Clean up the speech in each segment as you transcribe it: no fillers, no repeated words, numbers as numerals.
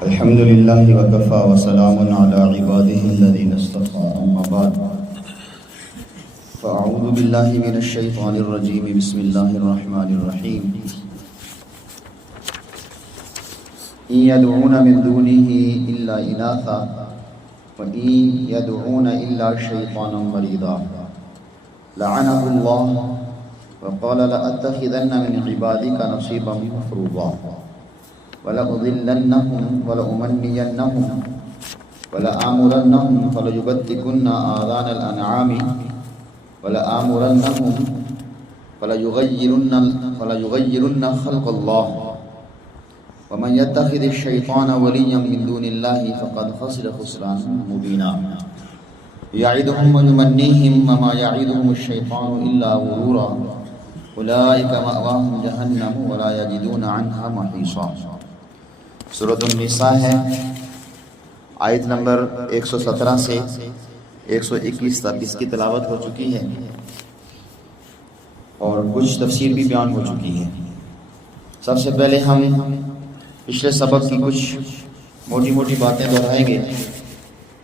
الحمد لله وكفى وسلام على عباده الذين اصطفى أما بعد فأعوذ بالله من الشيطان الرجيم بسم الله الرحمن الرحيم إن يدعون من دونه إلا إناثا وإن يدعون إلا شيطانا مريدا لعنه الله وقال لأتخذن من عبادك نصيبا مفروضا وَلَأُضِلَّنَّهُمْ وَلَأُمَنِّيَنَّهُمْ وَلَآمُرَنَّهُمْ فَلَيُبَتِّكُنَّ آذَانَ الْأَنْعَامِ وَلَآمُرَنَّهُمْ فَلَيُغَيِّرُنَّ خَلْقَ اللَّهِ وَمَنْ يَتَّخِذِ الشَّيْطَانَ وَلِيًّا مِنْ دُونِ اللَّهِ فَقَدْ خَسِرَ خُسْرَانًا مُبِينًا يَعِدُهُمْ وَيُمَنِّيهِمْ وَمَا يَعِدُهُمُ الشَّيْطَانُ إِلَّا غُرُورًا اولئک مأواہم جہنم ولا یجدون عنہا محیصا۔ سورۃ النساء ہے، آیت نمبر 117 سے 121 تک اس کی تلاوت ہو چکی ہے اور کچھ تفسیر بھی بیان ہو چکی ہے۔ سب سے پہلے ہم پچھلے سبق کی کچھ موٹی موٹی باتیں دہرائیں گے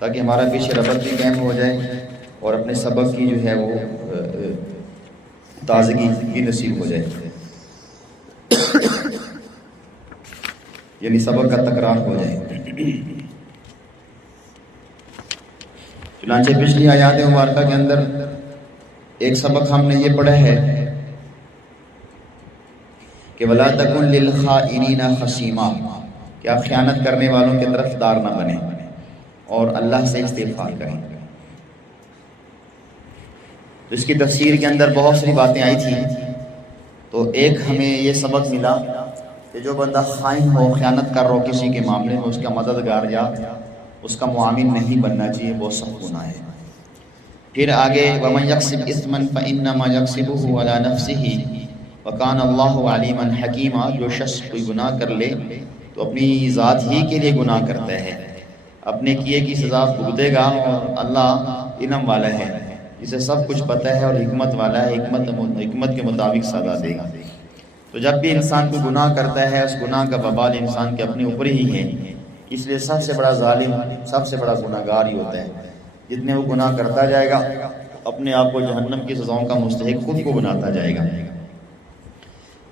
تاکہ ہمارا پیچھے ربط بھی قائم ہو جائے اور اپنے سبق کی جو ہے وہ تازگی بھی نصیب ہو جائے، یعنی سبق کا تکرار ہو جائے۔ چنانچہ پچھلی آیات مبارکہ کے اندر ایک سبق ہم نے یہ پڑھا ہے کہ وَلَا تَكُنْ لِلْخَائِنِينَ خَصِيمًا، کہ آپ خیانت کرنے والوں کی طرف دار نہ بنیں اور اللہ سے استغفار کریں۔ اس کی تفسیر کے اندر بہت ساری باتیں آئی تھیں، تو ایک ہمیں یہ سبق ملا کہ جو بندہ خائن ہو، خیانت کر رہا ہو کسی کے معاملے میں، اس کا مددگار یا اس کا معاون نہیں بننا چاہیے، وہ سخت گناہ ہے۔ پھر آگے وَمَنْ يَكْسِبْ إِثْمًا فَإِنَّمَا يَكْسِبُهُ عَلَى نَفْسِهِ وَكَانَ اللَّهُ عَلِيمًا حَكِيمًا، جو شخص کوئی گناہ کر لے تو اپنی ذات ہی کے لیے گناہ کرتا ہے، اپنے کیے کی سزا بھگتے گا اور اللہ علم والا ہے، جسے سب کچھ پتہ ہے اور حکمت والا ہے، حکمت کے مطابق سزا دے گا۔ تو جب بھی انسان کو گناہ کرتا ہے، اس گناہ کا وبال انسان کے اپنے اوپر ہی ہے، اس لیے سب سے بڑا ظالم، سب سے بڑا گناہگار ہی ہوتا ہے۔ جتنے وہ گناہ کرتا جائے گا اپنے آپ کو جہنم کی سزاؤں کا مستحق خود کو بناتا جائے گا۔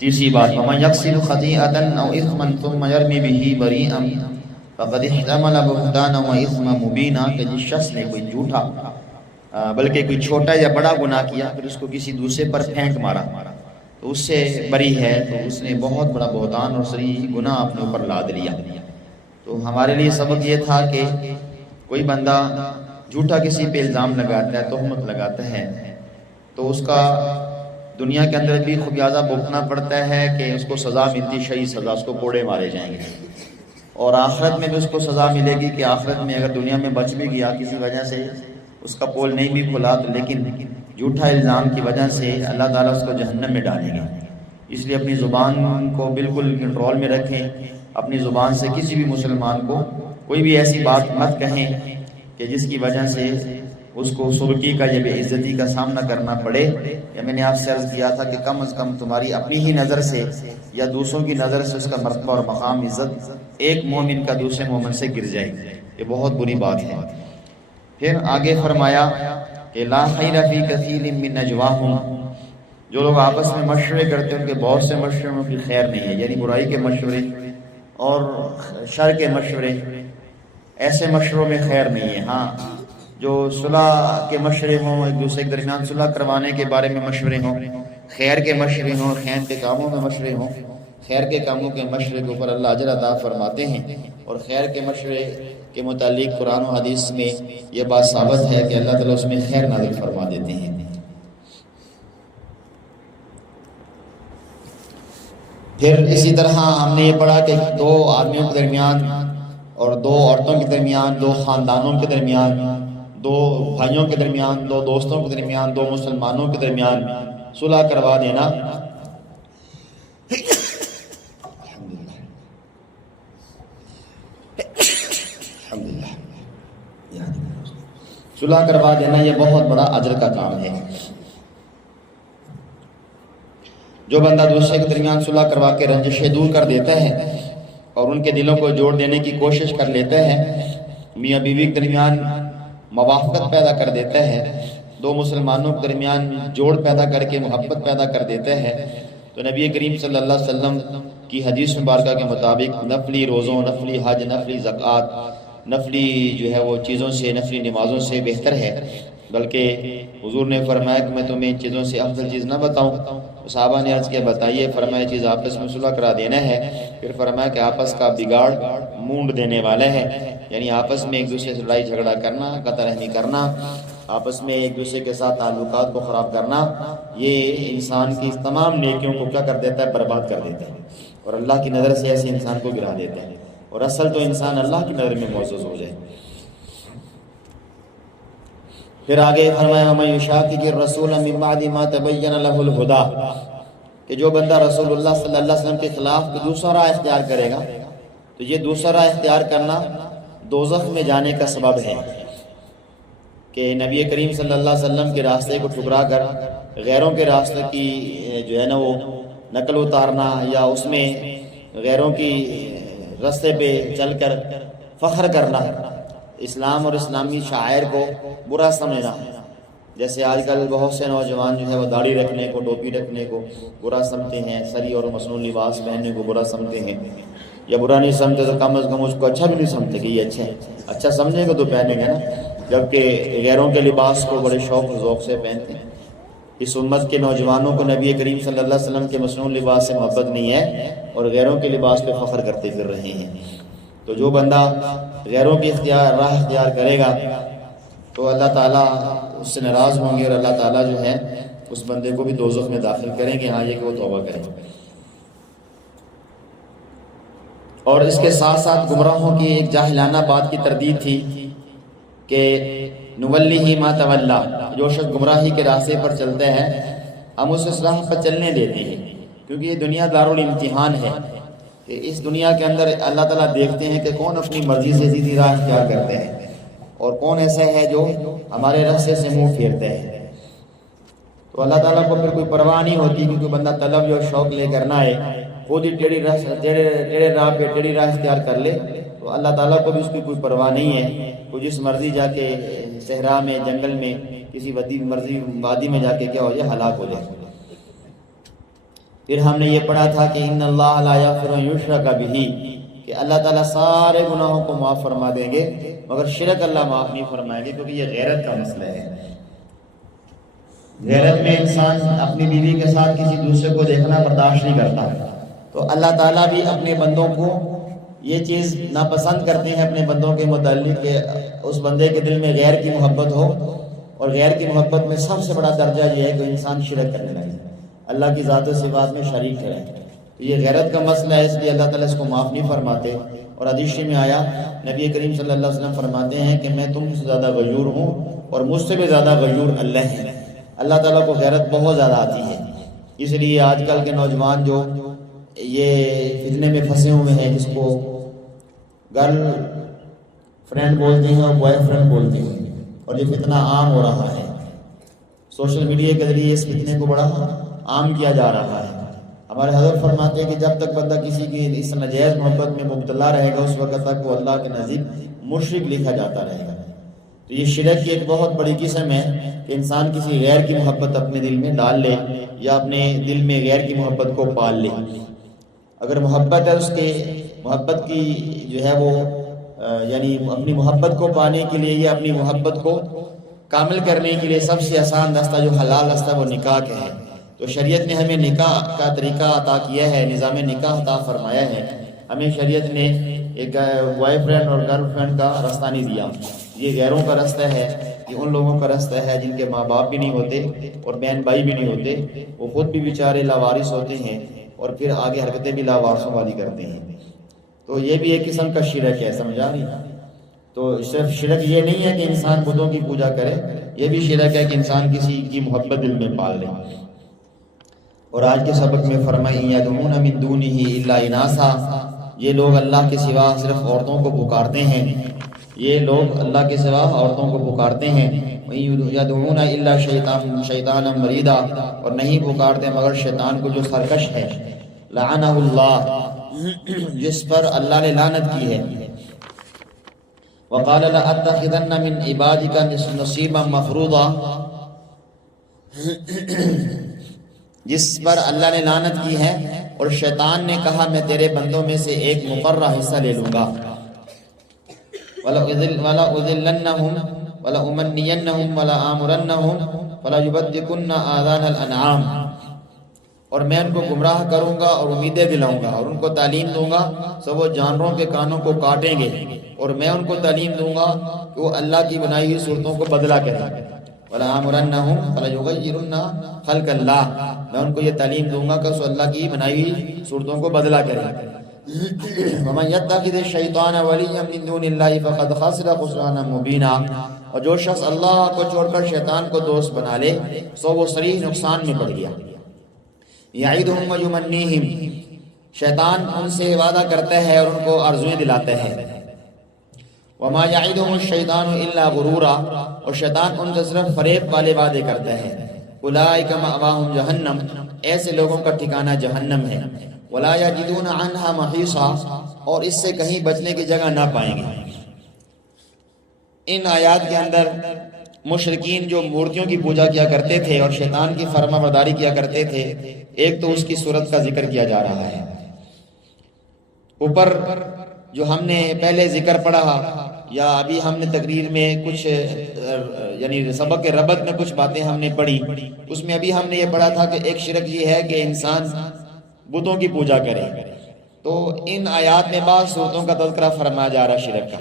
تیسری بات وَمَنْ يَكْسِبْ خَطِيئَةً أَوْ إِثْمًا ثُمَّ يَرْمِ بِهِ بَرِيئًا فَقَدِ احْتَمَلَ بُهْتَانًا وَإِثْمًا مُبِينًا، کہ جس شخص نے کوئی جھوٹا بلکہ کوئی چھوٹا یا بڑا گناہ کیا پھر اس کو کسی دوسرے پر پھینک مارا تو اس سے بری ہے، تو اس نے بہت بڑا بہتان اور صریح گناہ اپنے اوپر لاد لیا۔ تو ہمارے لیے سبق یہ تھا کہ کوئی بندہ جھوٹا کسی پہ الزام لگاتا ہے، تہمت لگاتا ہے، تو اس کا دنیا کے اندر بھی خمیازہ بھگتنا پڑتا ہے کہ اس کو سزا ملتی، شہید سزا، اس کو کوڑے مارے جائیں گے، اور آخرت میں بھی اس کو سزا ملے گی کہ آخرت میں اگر دنیا میں بچ بھی گیا کسی وجہ سے، اس کا پول نہیں بھی کھلا تو لیکن جھوٹا الزام کی وجہ سے اللہ تعالیٰ اس کو جہنم میں ڈالے گا۔ اس لیے اپنی زبان کو بالکل کنٹرول میں رکھیں، اپنی زبان سے کسی بھی مسلمان کو کوئی بھی ایسی بات مت کہیں کہ جس کی وجہ سے اس کو سرخی کا یا بے عزتی کا سامنا کرنا پڑے۔ یا میں نے آپ سے عرض کیا تھا کہ کم از کم تمہاری اپنی ہی نظر سے یا دوسروں کی نظر سے اس کا مرتبہ اور مقام، عزت ایک مومن کا دوسرے مومن سے گر جائے، یہ بہت بری بات ہے۔ پھر آگے فرمایا کہ لا خیر فی کثیر من نجواہم، جو لوگ آپس میں مشورے کرتے ہیں ان کے بہت سے مشوروں کی خیر نہیں ہے، یعنی برائی کے مشورے اور شر کے مشورے، ایسے مشوروں میں خیر نہیں ہے۔ ہاں جو صلح کے مشورے ہوں، ایک دوسرے کے درمیان صلح کروانے کے بارے میں مشورے ہوں، خیر کے مشورے ہوں، خیر کے کاموں میں مشورے ہوں، خیر کے کاموں کے مشورے کے اوپر اللہ اجر عطا فرماتے ہیں، اور خیر کے مشورے کے متعلق قرآن و حدیث میں یہ بات ثابت ہے کہ اللہ تعالیٰ اس میں خیر نازل فرما دیتے ہیں۔ پھر اسی طرح ہم نے یہ پڑھا کہ دو آدمیوں کے درمیان اور دو عورتوں کے درمیان، دو خاندانوں کے درمیان، دو بھائیوں کے درمیان، دو دوستوں کے درمیان، دو مسلمانوں کے درمیان صلح کروا دینا صلح کروا دینا یہ بہت بڑا اجر کا کام ہے۔ جو بندہ دوسرے کے درمیان صلح کروا کے رنجشیں دور کر دیتا ہے اور ان کے دلوں کو جوڑ دینے کی کوشش کر لیتے ہیں، میاں بیوی کے درمیان موافقت پیدا کر دیتا ہے، دو مسلمانوں کے درمیان جوڑ پیدا کر کے محبت پیدا کر دیتا ہے، تو نبی کریم صلی اللہ علیہ وسلم کی حدیث مبارکہ کے مطابق نفلی روزوں، نفلی حج، نفلی زکوٰۃ، نفلی جو ہے وہ چیزوں سے، نفلی نمازوں سے بہتر ہے۔ بلکہ حضور نے فرمایا کہ میں تمہیں ان چیزوں سے افضل چیز نہ بتاؤں؟ صحابہ نے عرض کیا بتائیے؟ فرمایا چیز آپس میں صلح کرا دینا ہے۔ پھر فرمایا کہ آپس کا بگاڑ مونڈ دینے والا ہے، یعنی آپس میں ایک دوسرے سے لڑائی جھگڑا کرنا، قطع رحمی کرنا، آپس میں ایک دوسرے کے ساتھ تعلقات کو خراب کرنا، یہ انسان کی تمام نیکیوں کو کیا کر دیتا ہے؟ برباد کر دیتا ہے، اور اللہ کی نظر سے ایسے انسان کو گرا دیتا ہے، اور اصل تو انسان اللہ کی نظر میں معزز ہو جائے۔ پھر آگے فرمایا وَمَن يُشَاقِقِ الرَّسُولَ مِن بَعْدِ مَا تَبَيَّنَ لَهُ الْهُدَىٰ، کہ جو بندہ رسول اللہ صلی اللہ علیہ وسلم کے خلاف دوسرا راہ اختیار کرے گا تو یہ دوسرا راہ اختیار کرنا دوزخ میں جانے کا سبب ہے، کہ نبی کریم صلی اللہ علیہ وسلم کے راستے کو ٹھکرا کر غیروں کے راستے کی جو ہے نا وہ نقل اتارنا، یا اس میں غیروں کی راستے پہ چل کر فخر کرنا، اسلام اور اسلامی شاعر کو برا سمجھنا۔ جیسے آج کل بہت سے نوجوان جو ہے وہ داڑھی رکھنے کو، ٹوپی رکھنے کو برا سمجھتے ہیں، سری اور مصنوع لباس پہننے کو برا سمجھتے ہیں، یا برا نہیں سمجھتے تو کم از کم اس کو اچھا بھی نہیں سمجھتے کہ یہ اچھا ہے، اچھا سمجھیں گے تو پہنیں گے نا، جبکہ غیروں کے لباس کو بڑے شوق و ذوق سے پہنتے ہیں۔ اس امت کے نوجوانوں کو نبی کریم صلی اللہ علیہ وسلم کے مصنوع لباس سے محبت نہیں ہے، اور غیروں کے لباس پہ فخر کرتے پھر رہے ہیں۔ تو جو بندہ غیروں کی راہ اختیار کرے گا تو اللہ تعالیٰ اس سے ناراض ہوں گے، اور اللہ تعالیٰ جو ہے اس بندے کو بھی دوزخ میں داخل کریں گے، ہاں یہ کہ وہ توبہ کرے۔ اور اس کے ساتھ ساتھ گمراہوں کی ایک جاہلانہ بات کی تردید تھی کہ نولیہ ما تولی، جو شخص گمراہی کے راستے پر چلتے ہیں ہم اسے اس راہ پر چلنے دیتے ہیں، کیونکہ یہ دنیا دارالامتحان ہے، کہ اس دنیا کے اندر اللہ تعالیٰ دیکھتے ہیں کہ کون اپنی مرضی سے سیدھی راہ اختیار کرتے ہیں اور کون ایسا ہے جو ہمارے راستے سے منہ پھیرتے ہیں۔ تو اللہ تعالیٰ کو پھر کوئی پرواہ نہیں ہوتی، کیونکہ بندہ طلب اور شوق لے کر نہ آئے، خود ہی ٹیڑھی راہ پہ ٹیڑھی راہ اختیار کر لے تو اللہ تعالیٰ کو بھی اس کی کوئی پرواہ نہیں ہے، وہ جس مرضی جا کے صحرا میں، جنگل میں، کسی مرضی وادی میں جا کے کیا ہو جائے، ہلاک ہو جائے۔ پھر ہم نے یہ پڑھا تھا کہ ان اللہ لا یغفر ان یشرک بہ، کہ اللہ تعالیٰ سارے گناہوں کو معاف فرما دیں گے مگر شرک اللہ معاف نہیں فرمائیں گے، کیونکہ یہ غیرت کا مسئلہ ہے۔ غیرت میں انسان اپنی بیوی کے ساتھ کسی دوسرے کو دیکھنا برداشت نہیں کرتا، تو اللہ تعالیٰ بھی اپنے بندوں کو یہ چیز ناپسند کرتے ہیں اپنے بندوں کے متعلق، کہ اس بندے کے دل میں غیر کی محبت ہو، اور غیر کی محبت میں سب سے بڑا درجہ یہ ہے کہ انسان شرک کرنے لگے، اللہ کی ذات و صفات میں شریک کرے۔ تو یہ غیرت کا مسئلہ ہے، اس لیے اللہ تعالیٰ اس کو معاف نہیں فرماتے۔ اور حدیث میں آیا نبی کریم صلی اللہ علیہ وسلم فرماتے ہیں کہ میں تم سے زیادہ غیور ہوں اور مجھ سے بھی زیادہ غیور اللہ ہے۔ اللہ تعالیٰ کو غیرت بہت زیادہ آتی ہے، اس لیے آج کل کے نوجوان جو یہ فتنے میں پھنسے ہوئے ہیں، جس کو گرل فرینڈ بولتے ہیں اور بوائے فرینڈ بولتے ہیں، اور یہ فتنہ عام ہو رہا ہے، سوشل میڈیا کے ذریعے اس فتنے کو بڑا عام کیا جا رہا ہے۔ ہمارے حضرت فرماتے ہیں کہ جب تک بندہ کسی کی اس ناجائز محبت میں مبتلا رہے گا اس وقت تک وہ اللہ کے نزدیک مشرک لکھا جاتا رہے گا۔ تو یہ شرک کی ایک بہت بڑی قسم ہے کہ انسان کسی غیر کی محبت اپنے دل میں ڈال لے، یا اپنے دل میں غیر کی محبت کو پال لے۔ اگر محبت ہے، اس کے محبت کی جو ہے وہ یعنی اپنی محبت کو پانے کے لیے یا اپنی محبت کو کامل کرنے کے لیے سب سے آسان راستہ جو حلال راستہ وہ نکاح کا ہے۔ تو شریعت نے ہمیں نکاح کا طریقہ عطا کیا ہے، نظام نکاح عطا فرمایا ہے۔ ہمیں شریعت نے ایک بوائے فرینڈ اور گرل فرینڈ کا راستہ نہیں دیا، یہ غیروں کا راستہ ہے، یہ ان لوگوں کا راستہ ہے جن کے ماں باپ بھی نہیں ہوتے اور بہن بھائی بھی نہیں ہوتے، وہ خود بھی بیچارے لاوارث ہوتے ہیں اور پھر آگے حرکتیں بھی لاوارثوں والی کرتے ہیں۔ تو یہ بھی ایک قسم کا شرک ہے، سمجھا نہیں؟ تو صرف شرک یہ نہیں ہے کہ انسان بتوں کی پوجا کرے، یہ بھی شرک ہے کہ انسان کسی کی محبت دل میں پال لے۔ اور آج کے سبق میں فرمائی یدعون من دونہ الا اناثا، یہ لوگ اللہ کے سوا صرف عورتوں کو پکارتے ہیں، یہ لوگ اللہ کے سوا عورتوں کو پکارتے ہیں۔ یدعون الا شیطانا مریدا، اور نہیں پکارتے مگر شیطان کو جو سرکش ہے۔ لعنہ اللہ، جس پر اللہ نے لعنت کی ہے. وقال لأتخذن من عبادك نصيبا مفروضا، جس پر اللہ نے لعنت کی ہے، اور شیطان نے کہا میں تیرے بندوں میں سے ایک مقررہ حصہ لے لوں گا. وَلَأُذِلَّنَّهُمْ وَلَأُمَنِّيَنَّهُمْ وَلَآمُرَنَّهُمْ وَلَيُبَتِّكُنَّ آذَانَ الْأَنْعَامِ، اور میں ان کو گمراہ کروں گا اور امیدیں دلاؤں گا، اور ان کو تعلیم دوں گا سو وہ جانوروں کے کانوں کو کاٹیں گے، اور میں ان کو تعلیم دوں گا کہ وہ اللہ کی بنائی ہوئی صورتوں کو بدلا کریں. وَلَآمُرَنَّهُمْ فَلَيُغَيِّرُنَّ خَلْقَ اللَّهِ، میں ان کو یہ تعلیم دوں گا کہ وہ اللہ کی بنائی ہوئی صورتوں کو بدلا کریں. وَمَنْ يَتَّخِذِ الشَّيْطَانَ وَلِيًّا مِنْ دُونِ اللَّهِ فَقَدْ خَسِرَ خُسْرَانًا مُبِينًا، اور جو شخص اللہ کو چھوڑ کر شیطان کو دوست بنا لے سو وہ صریح نقصان میں پڑ گیا. یعیدہم ویمنیہم، شیطان ان سے وعدہ کرتا ہے اور ان کو آرزویں دلاتا ہے. وما یعیدہم الشیطان الا غرورا، اور شیطان ان سے صرف فریب والے وعدے کرتا ہے. اولئک مأواہم جہنم، ایسے لوگوں کا ٹھکانہ جہنم ہے. ولا یجدون عنہا محیصا، اور اس سے کہیں بچنے کی جگہ نہ پائیں گے. ان آیات کے اندر مشرکین جو مورتیوں کی پوجا کیا کرتے تھے اور شیطان کی فرما برداری کیا کرتے تھے، ایک تو اس کی صورت کا ذکر کیا جا رہا ہے. اوپر جو ہم نے پہلے ذکر پڑھا یا ابھی ہم نے تقریر میں کچھ یعنی سبق کے ربط میں کچھ باتیں ہم نے پڑھی، اس میں ابھی ہم نے یہ پڑھا تھا کہ ایک شرک یہ ہے کہ انسان بتوں کی پوجا کرے. تو ان آیات میں بعض صورتوں کا تذکرہ فرمایا جا رہا ہے شرک کا.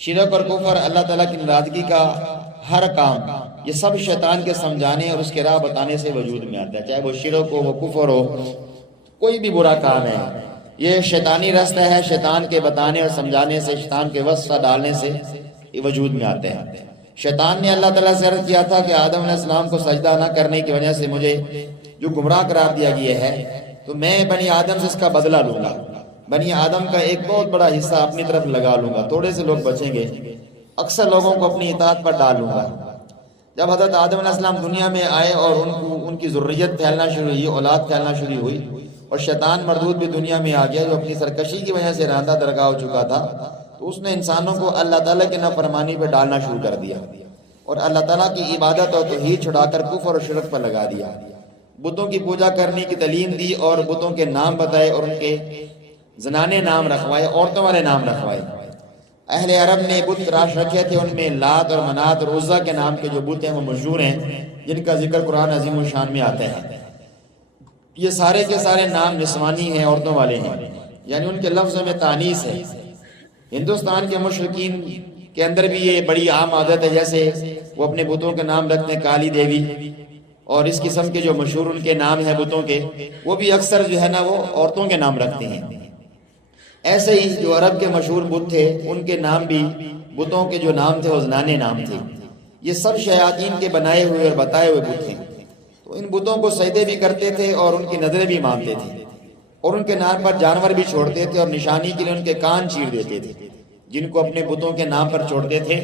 شرک اور کفر، اللہ تعالیٰ کی ناراضگی کا ہر کام، یہ سب شیطان کے سمجھانے اور اس کے راہ بتانے سے وجود میں آتا ہے. چاہے وہ شرک ہو، وہ کفر ہو، کوئی بھی برا کام ہے، یہ شیطانی راستہ ہے. شیطان کے بتانے اور سمجھانے سے، شیطان کے وسوسہ ڈالنے سے یہ وجود میں آتے ہیں. شیطان نے اللہ تعالیٰ سے عرض کیا تھا کہ آدم علیہ السلام کو سجدہ نہ کرنے کی وجہ سے مجھے جو گمراہ قرار دیا گیا ہے، تو میں بنی آدم سے اس کا بدلہ لوں گا. بنی آدم کا ایک بہت بڑا حصہ اپنی طرف لگا لوں گا، تھوڑے سے لوگ بچیں گے، اکثر لوگوں کو اپنی اطاعت پر ڈالوں گا. جب حضرت آدم علیہ السلام دنیا میں آئے اور ان کی ذریت پھیلنا شروع ہوئی، اولاد پھیلنا شروع ہوئی، اور شیطان مردود بھی دنیا میں آ گیا جو اپنی سرکشی کی وجہ سے راندہ درگاہ ہو چکا تھا، تو اس نے انسانوں کو اللہ تعالیٰ کے نافرمانی پہ ڈالنا شروع کر دیا اور اللہ تعالیٰ کی عبادت اور توحید چھڑا کر کفر اور شرک پر لگا دیا. بتوں کی پوجا کرنے کی تعلیم دی اور بتوں کے نام بتائے اور ان کے زنانے نام رکھوائے، عورتوں والے نام رکھوائے. اہل عرب نے بت تراش رکھے تھے، ان میں لات اور منات اور عزا کے نام کے جو بت ہیں وہ مشہور ہیں، جن کا ذکر قرآن عظیم الشان میں آتا ہے. یہ سارے کے سارے نام نسوانی ہیں، عورتوں والے ہیں، یعنی ان کے لفظوں میں تانیث ہے. ہندوستان کے مشرکین کے اندر بھی یہ بڑی عام عادت ہے، جیسے وہ اپنے بتوں کے نام رکھتے ہیں کالی دیوی، اور اس قسم کے جو مشہور ان کے نام ہیں بتوں کے، وہ بھی اکثر جو ہے نا وہ عورتوں کے نام رکھتے ہیں. ایسے ہی جو عرب کے مشہور بت تھے ان کے نام بھی، بتوں کے جو نام تھے وہ زنانے نام تھے. یہ سب شیاطین کے بنائے ہوئے اور بتائے ہوئے بت ہیں. تو ان بتوں کو سجدے بھی کرتے تھے اور ان کی نظریں بھی مانتے تھے، اور ان کے نام پر جانور بھی چھوڑتے تھے، اور نشانی کے لیے ان کے کان چیر دیتے تھے. جن کو اپنے بتوں کے نام پر چھوڑتے تھے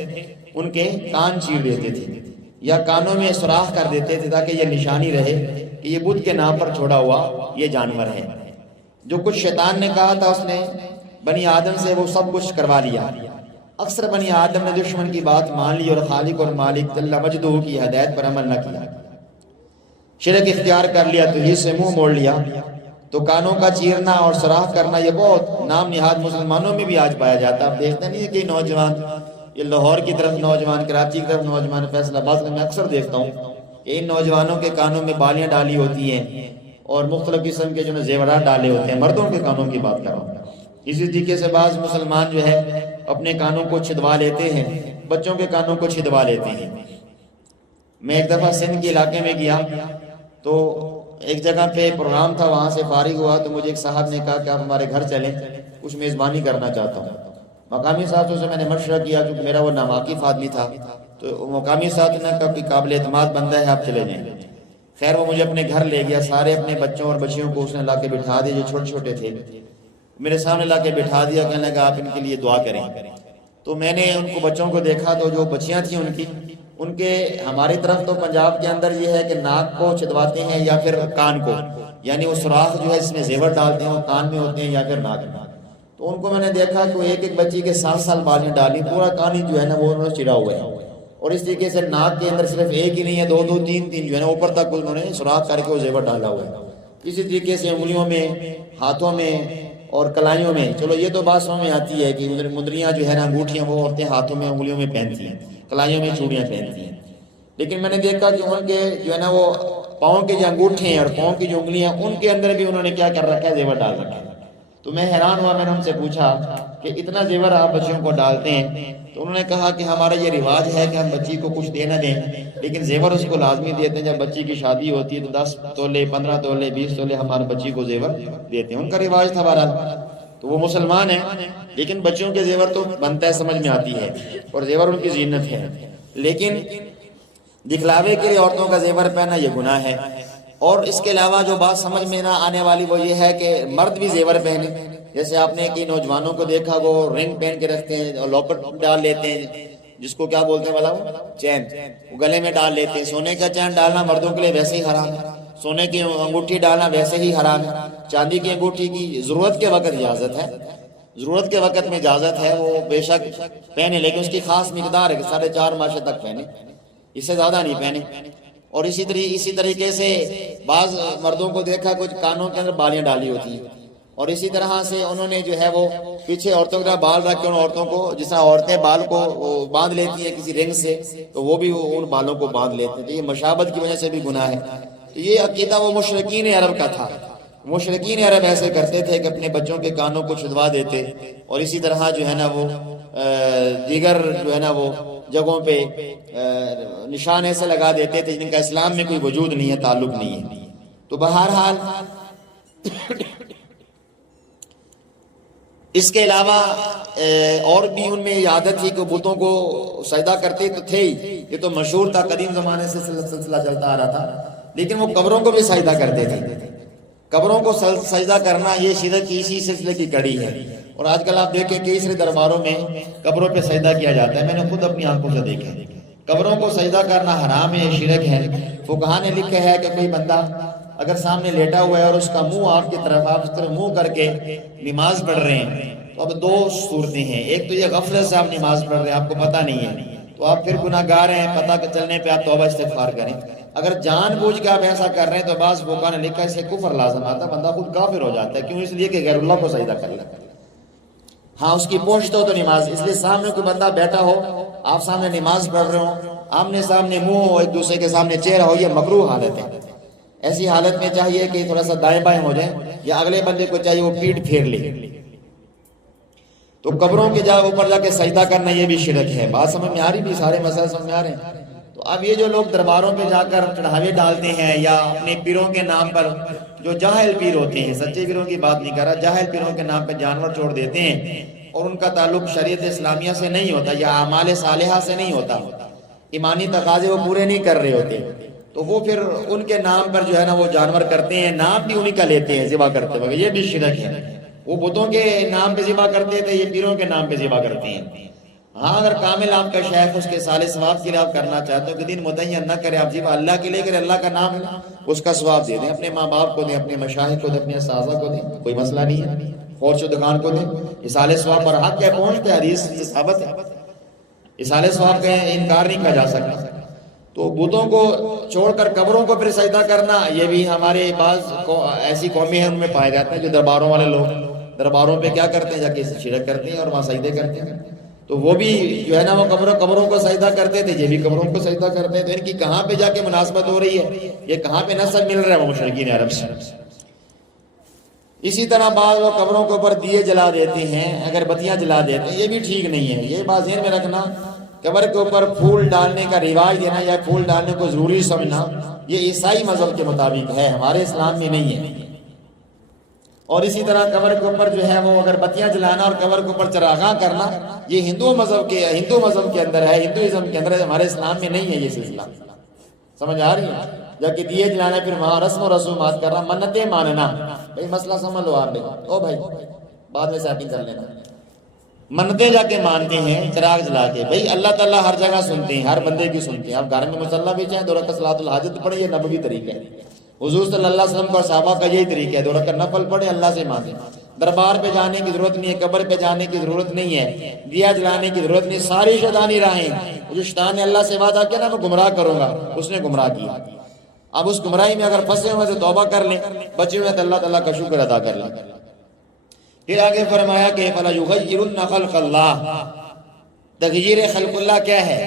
ان کے کان چیر دیتے تھے یا کانوں میں سوراخ کر دیتے تھے تاکہ یہ نشانی رہے کہ یہ بت کے نام پر چھوڑا ہوا یہ جانور ہے. جو کچھ شیطان نے کہا تھا اس نے بنی آدم سے وہ سب کچھ کروا لیا. اکثر بنی آدم نے دشمن کی بات مان لی اور خالق اور مالک جل مجدہ کی ہدایت پر عمل نہ کیا، شرک اختیار کر لیا، توحید سے منہ موڑ لیا. تو کانوں کا چیرنا اور سوراخ کرنا یہ بہت نام نہاد مسلمانوں میں بھی آج پایا جاتا ہے. آپ دیکھتے نہیں کہ نوجوان، یہ لاہور کی طرف نوجوان، کراچی کی طرف نوجوان، فیصل آباد میں اکثر دیکھتا ہوں کہ ان نوجوانوں کے کانوں میں بالیاں ڈالی ہوتی ہیں اور مختلف قسم کے جو زیورات ڈالے ہوتے ہیں. مردوں کے کانوں کی بات کر رہا ہوں. اسی طریقے سے بعض مسلمان جو ہے اپنے کانوں کو چھدوا لیتے ہیں، بچوں کے کانوں کو چھدوا لیتے ہیں. میں ایک دفعہ سندھ کے علاقے میں گیا تو ایک جگہ پہ پروگرام تھا، وہاں سے فارغ ہوا تو مجھے ایک صاحب نے کہا کہ آپ ہمارے گھر چلیں، کچھ میزبانی کرنا چاہتا ہوں. مقامی ساتھوں سے میں نے مشورہ کیا کیونکہ میرا وہ ناواقف آدمی تھا، تو مقامی ساتھ نے کہا کہ قابل اعتماد بندہ ہے، آپ چلے جائیں. خیر وہ مجھے اپنے گھر لے گیا، سارے اپنے بچوں اور بچیوں کو اس نے لا کے بٹھا دیا جو چھوٹے چھوٹے تھے، میرے سامنے لا کے بٹھا دیا، کہنے لگا آپ ان کے لیے دعا کریں. تو میں نے ان کو بچوں کو دیکھا تو جو بچیاں تھیں ان کے ہماری طرف تو پنجاب کے اندر یہ ہے کہ ناک کو چھدواتے ہیں یا پھر کان کو، یعنی وہ سوراخ جو ہے اس میں زیور ڈالتے ہیں وہ کان میں ہوتے ہیں یا پھر ناک میں. تو ان کو میں نے دیکھا کہ وہ ایک ایک بچی کے 7 بالیاں ڈالی, پورا کان ہی جو ہے نا وہ انہوں نے چرا ہوا ہے. اور اس طریقے سے ناک کے اندر صرف ایک ہی نہیں ہے, 2 3 جو ہے نا اوپر تک انہوں نے سوراخ کر کے وہ زیور ڈالا ہوا ہے. اسی طریقے سے انگلیوں میں, ہاتھوں میں اور کلائیوں میں. چلو یہ تو بات سمجھ میں آتی ہے کہ مندریاں جو ہے نا انگوٹھیاں وہ عورتیں ہاتھوں میں انگلیوں میں پہنتی ہیں, کلائیوں میں چوڑیاں پہنتی ہیں. لیکن میں نے دیکھا کہ ان کے جو ہے نا وہ پاؤں کے جو انگوٹھے ہیں اور پاؤں کی جو انگلیاں ان کے اندر بھی انہوں نے کیا کر رکھا ہے, زیور ڈال رکھا ہے. تو میں حیران ہوا, میں نے ان سے پوچھا کہ اتنا زیور آپ بچیوں کو ڈالتے ہیں؟ تو انہوں نے کہا کہ ہمارا یہ رواج ہے کہ ہم بچی کو کچھ دے نہ دیں لیکن زیور اس کو لازمی دیتے ہیں. جب بچی کی شادی ہوتی ہے تو 10 تولے 15 تولے 20 تولے ہمارے بچی کو زیور دیتے ہیں. ان کا رواج تھا بہرحال. تو وہ مسلمان ہیں لیکن بچوں کے زیور تو بنتا ہے, سمجھ میں آتی ہے, اور زیور ان کی زینت ہے. لیکن دکھلاوے کے لیے عورتوں کا زیور پہننا یہ گناہ ہے. اور اس کے علاوہ جو بات سمجھ میں نہ آنے والی وہ یہ ہے کہ مرد بھی زیور پہنے. جیسے آپ نے کئی نوجوانوں کو دیکھا وہ رنگ پہن کے رکھتے ہیں اور لوپٹ ڈال لیتے ہیں, جس کو کیا بولتے ہیں والا وہ چین, وہ گلے میں ڈال لیتے ہیں. سونے کا چین ڈالنا مردوں کے لیے ویسے ہی حرام ہے, سونے کی انگوٹھی ڈالنا ویسے ہی حرام ہے. چاندی کی انگوٹھی کی ضرورت کے وقت اجازت ہے, ضرورت کے وقت میں اجازت ہے, وہ بے شک پہنے, لیکن اس کی خاص مقدار ہے کہ 4.5 ماشے تک پہنے, اس سے زیادہ نہیں پہنے. اور اسی طریقے سے بعض مردوں کو دیکھا کچھ کانوں کے اندر بالیاں ڈالی ہوتی ہیں, اور اسی طرح سے انہوں نے جو ہے وہ پیچھے عورتوں کا بال رکھ کے ان عورتوں کو, جس طرح عورتیں بال کو باندھ لیتی ہیں کسی رنگ سے, تو وہ بھی ان بالوں کو باندھ لیتے ہیں. تو یہ مشابہت کی وجہ سے بھی گناہ ہے. تو یہ عقیدہ وہ مشرکین عرب کا تھا. مشرکین عرب ایسے کرتے تھے کہ اپنے بچوں کے کانوں کو چھدوا دیتے, اور اسی طرح جو ہے نا وہ دیگر جو ہے نا وہ جگہوں پہ نشان ایسے لگا دیتے تھے جن کا اسلام میں کوئی وجود نہیں ہے, تعلق نہیں ہے. تو بہرحال اس کے علاوہ اور بھی ان میں عادت تھی کہ بتوں کو سجدہ کرتے تو تھے ہی, یہ تو مشہور تھا, قدیم زمانے سے سلسلہ چلتا آ رہا تھا. لیکن وہ قبروں کو بھی سجدہ کرتے تھے. قبروں کو سجدہ کرنا یہ شرک کی اسی سلسلے کی کڑی ہے. اور آج کل آپ دیکھیں کئی سارے درباروں میں قبروں پہ سجدہ کیا جاتا ہے. میں نے خود اپنی آنکھوں سے دیکھا. قبروں کو سجدہ کرنا حرام ہے, شرک ہے. فقہاء نے لکھا ہے کہ کوئی بندہ اگر سامنے لیٹا ہوا ہے اور اس کا منہ آپ کی طرف, آپ اس طرف منہ کر کے نماز پڑھ رہے ہیں, تو اب 2 صورتیں ہیں. ایک تو یہ غفلت سے آپ نماز پڑھ رہے ہیں, آپ کو پتہ نہیں ہے, تو آپ پھر گناہ گار ہیں, پتہ چلنے پہ آپ توبہ استغفار کریں. اگر جان بوجھ کے آپ ایسا کر رہے ہیں تو بعض فقہاء نے لکھا ہے اس سے کفر لازم آتا ہے, بندہ خود کافر ہو جاتا ہے. کیوں؟ اس لیے کہ غیر اللہ کو سجدہ کر لے. ہاں اس کی پوچھ تو نماز, اس لیے سامنے کوئی بندہ بیٹھا ہو, آپ سامنے نماز پڑھ رہے ہو, آمنے سامنے منہ ہو, ایک دوسرے کے سامنے چہرہ ہو, یہ مکروہ حالت ہے. ایسی حالت میں چاہیے کہ تھوڑا سا دائیں بائیں ہو جائیں, یا اگلے بندے کو چاہیے وہ پیٹ پھیر لے. تو قبروں کے اوپر جا کے سجدہ کرنا یہ بھی شرک ہے. بات سمجھ میں آ رہی بھی, سارے مسئلے سمجھ میں آ رہے ہیں. تو اب یہ جو لوگ درباروں پہ جا کر چڑھاوے ڈالتے ہیں یا اپنے پیروں کے نام پر, جو جاہل پیر ہوتے ہیں, سچے پیروں کی بات نہیں کر رہا, جاہل پیروں کے نام پہ جانور چھوڑ دیتے ہیں اور ان کا تعلق شریعت اسلامیہ سے نہیں ہوتا یا اعمال صالحہ سے نہیں ہوتا, ایمانی تقاضے وہ پورے نہیں کر رہے ہوتے, تو وہ پھر ان کے نام پر جو ہے نا وہ جانور کرتے ہیں, نام بھی انہی کا لیتے ہیں ذبح کرتے وقت. یہ بھی شرک ہے. وہ بتوں کے نام پہ ذبح کرتے تھے, یہ پیروں کے نام پہ ذبح کرتے ہیں. ہاں اگر کامل آپ کا شیخ اس کے صالح ثواب کے لیے آپ کرنا چاہتے ہو کہ دین متعین نہ کرے, آپ ذبح اللہ کے لیے کریں, اللہ کا نام اس کا ثواب دے دیں, اپنے ماں باپ کو دیں, اپنے مشاہد کو دیں, اپنے اساتذہ کو دیں, کوئی مسئلہ نہیں ہے. خورش دکان کو دیں, اصالِ ثواب پر حق ہے, پہنچتے حدیث ثابت ہے, اصالِ ثواب کا انکار نہیں کیا جا سکتا. تو بتوں کو چھوڑ کر قبروں کو پھر سجدہ کرنا, یہ بھی ہمارے بعض ایسی قومیں ہیں ان میں پائے جاتے ہیں جو درباروں والے لوگ درباروں پہ کیا کرتے ہیں, جا کے شرک کرتے ہیں اور وہاں سجدے کرتے ہیں. تو وہ بھی جو ہے نا وہ قبروں کو سجدہ کرتے تھے, یہ بھی قبروں کو سجدہ کرتے ہیں. تو ان کی کہاں پہ جا کے مناسبت ہو رہی ہے, یہ کہاں پہ نسب مل رہا ہے وہ مشرکین عرب سے. اسی طرح بعض لوگ قبروں کے اوپر دیے جلا دیتے ہیں, اگر بتیاں جلا دیتے ہیں, یہ بھی ٹھیک نہیں ہے. یہ بات ذہن میں رکھنا, قبر کے اوپر پھول ڈالنے کا رواج دینا یا پھول ڈالنے کو ضروری سمجھنا, یہ عیسائی مذہب کے مطابق ہے, ہمارے اسلام میں نہیں ہے. اور اسی طرح قبر کے اوپر جو ہے وہ اگر بتیاں جلانا اور قبر کے اوپر چراغاں کرنا, یہ ہندو مذہب کے اندر ہے, ہندوازم کے اندر ہے, ہمارے اسلام میں نہیں ہے یہ سلسلہ. سمجھ آ رہی ہے؟ جبکہ دیے جلانا پھر وہاں رسم و رسومات کرنا, منتیں ماننا, بھائی مسئلہ سمجھ لو آپ, او بھائی بعد میں سیٹنگ کر لینا. منتیں جا کے مانتے ہیں چراغ جلا کے. بھئی اللہ تعالیٰ ہر جگہ سنتے ہیں, ہر بندے کی سنتے ہیں. آپ گھر میں مصلی بھی چاہیں 2 رکعت صلاۃ الحاجت پڑھیں, یہ نبوی طریقہ ہے. حضور صلی اللہ علیہ وسلم کا صحابہ کا یہی طریقہ ہے، 2 رکعت نفل پڑھے، اللہ سے مانگے، دربار پہ جانے کی ضرورت نہیں ہے، قبر پہ جانے کی ضرورت نہیں ہے، دیا جلانے کی ضرورت نہیں، ساری شیطانی راہیں جو شیطان نے اللہ سے وعدہ کیا نا میں گمراہ کروں گا، اس نے گمراہ کیا۔ اب اس گمراہی میں اگر پھنسے ہوئے تو توبہ کر لیں، بچے ہوئے تو اللہ تعالیٰ کا شکر ادا کر لیں۔ پھر آگے فرمایا کہ فَلَا يُغَيِّرُنَّ خَلْقَ اللَّهِ، تغییر خلق اللہ کیا ہے؟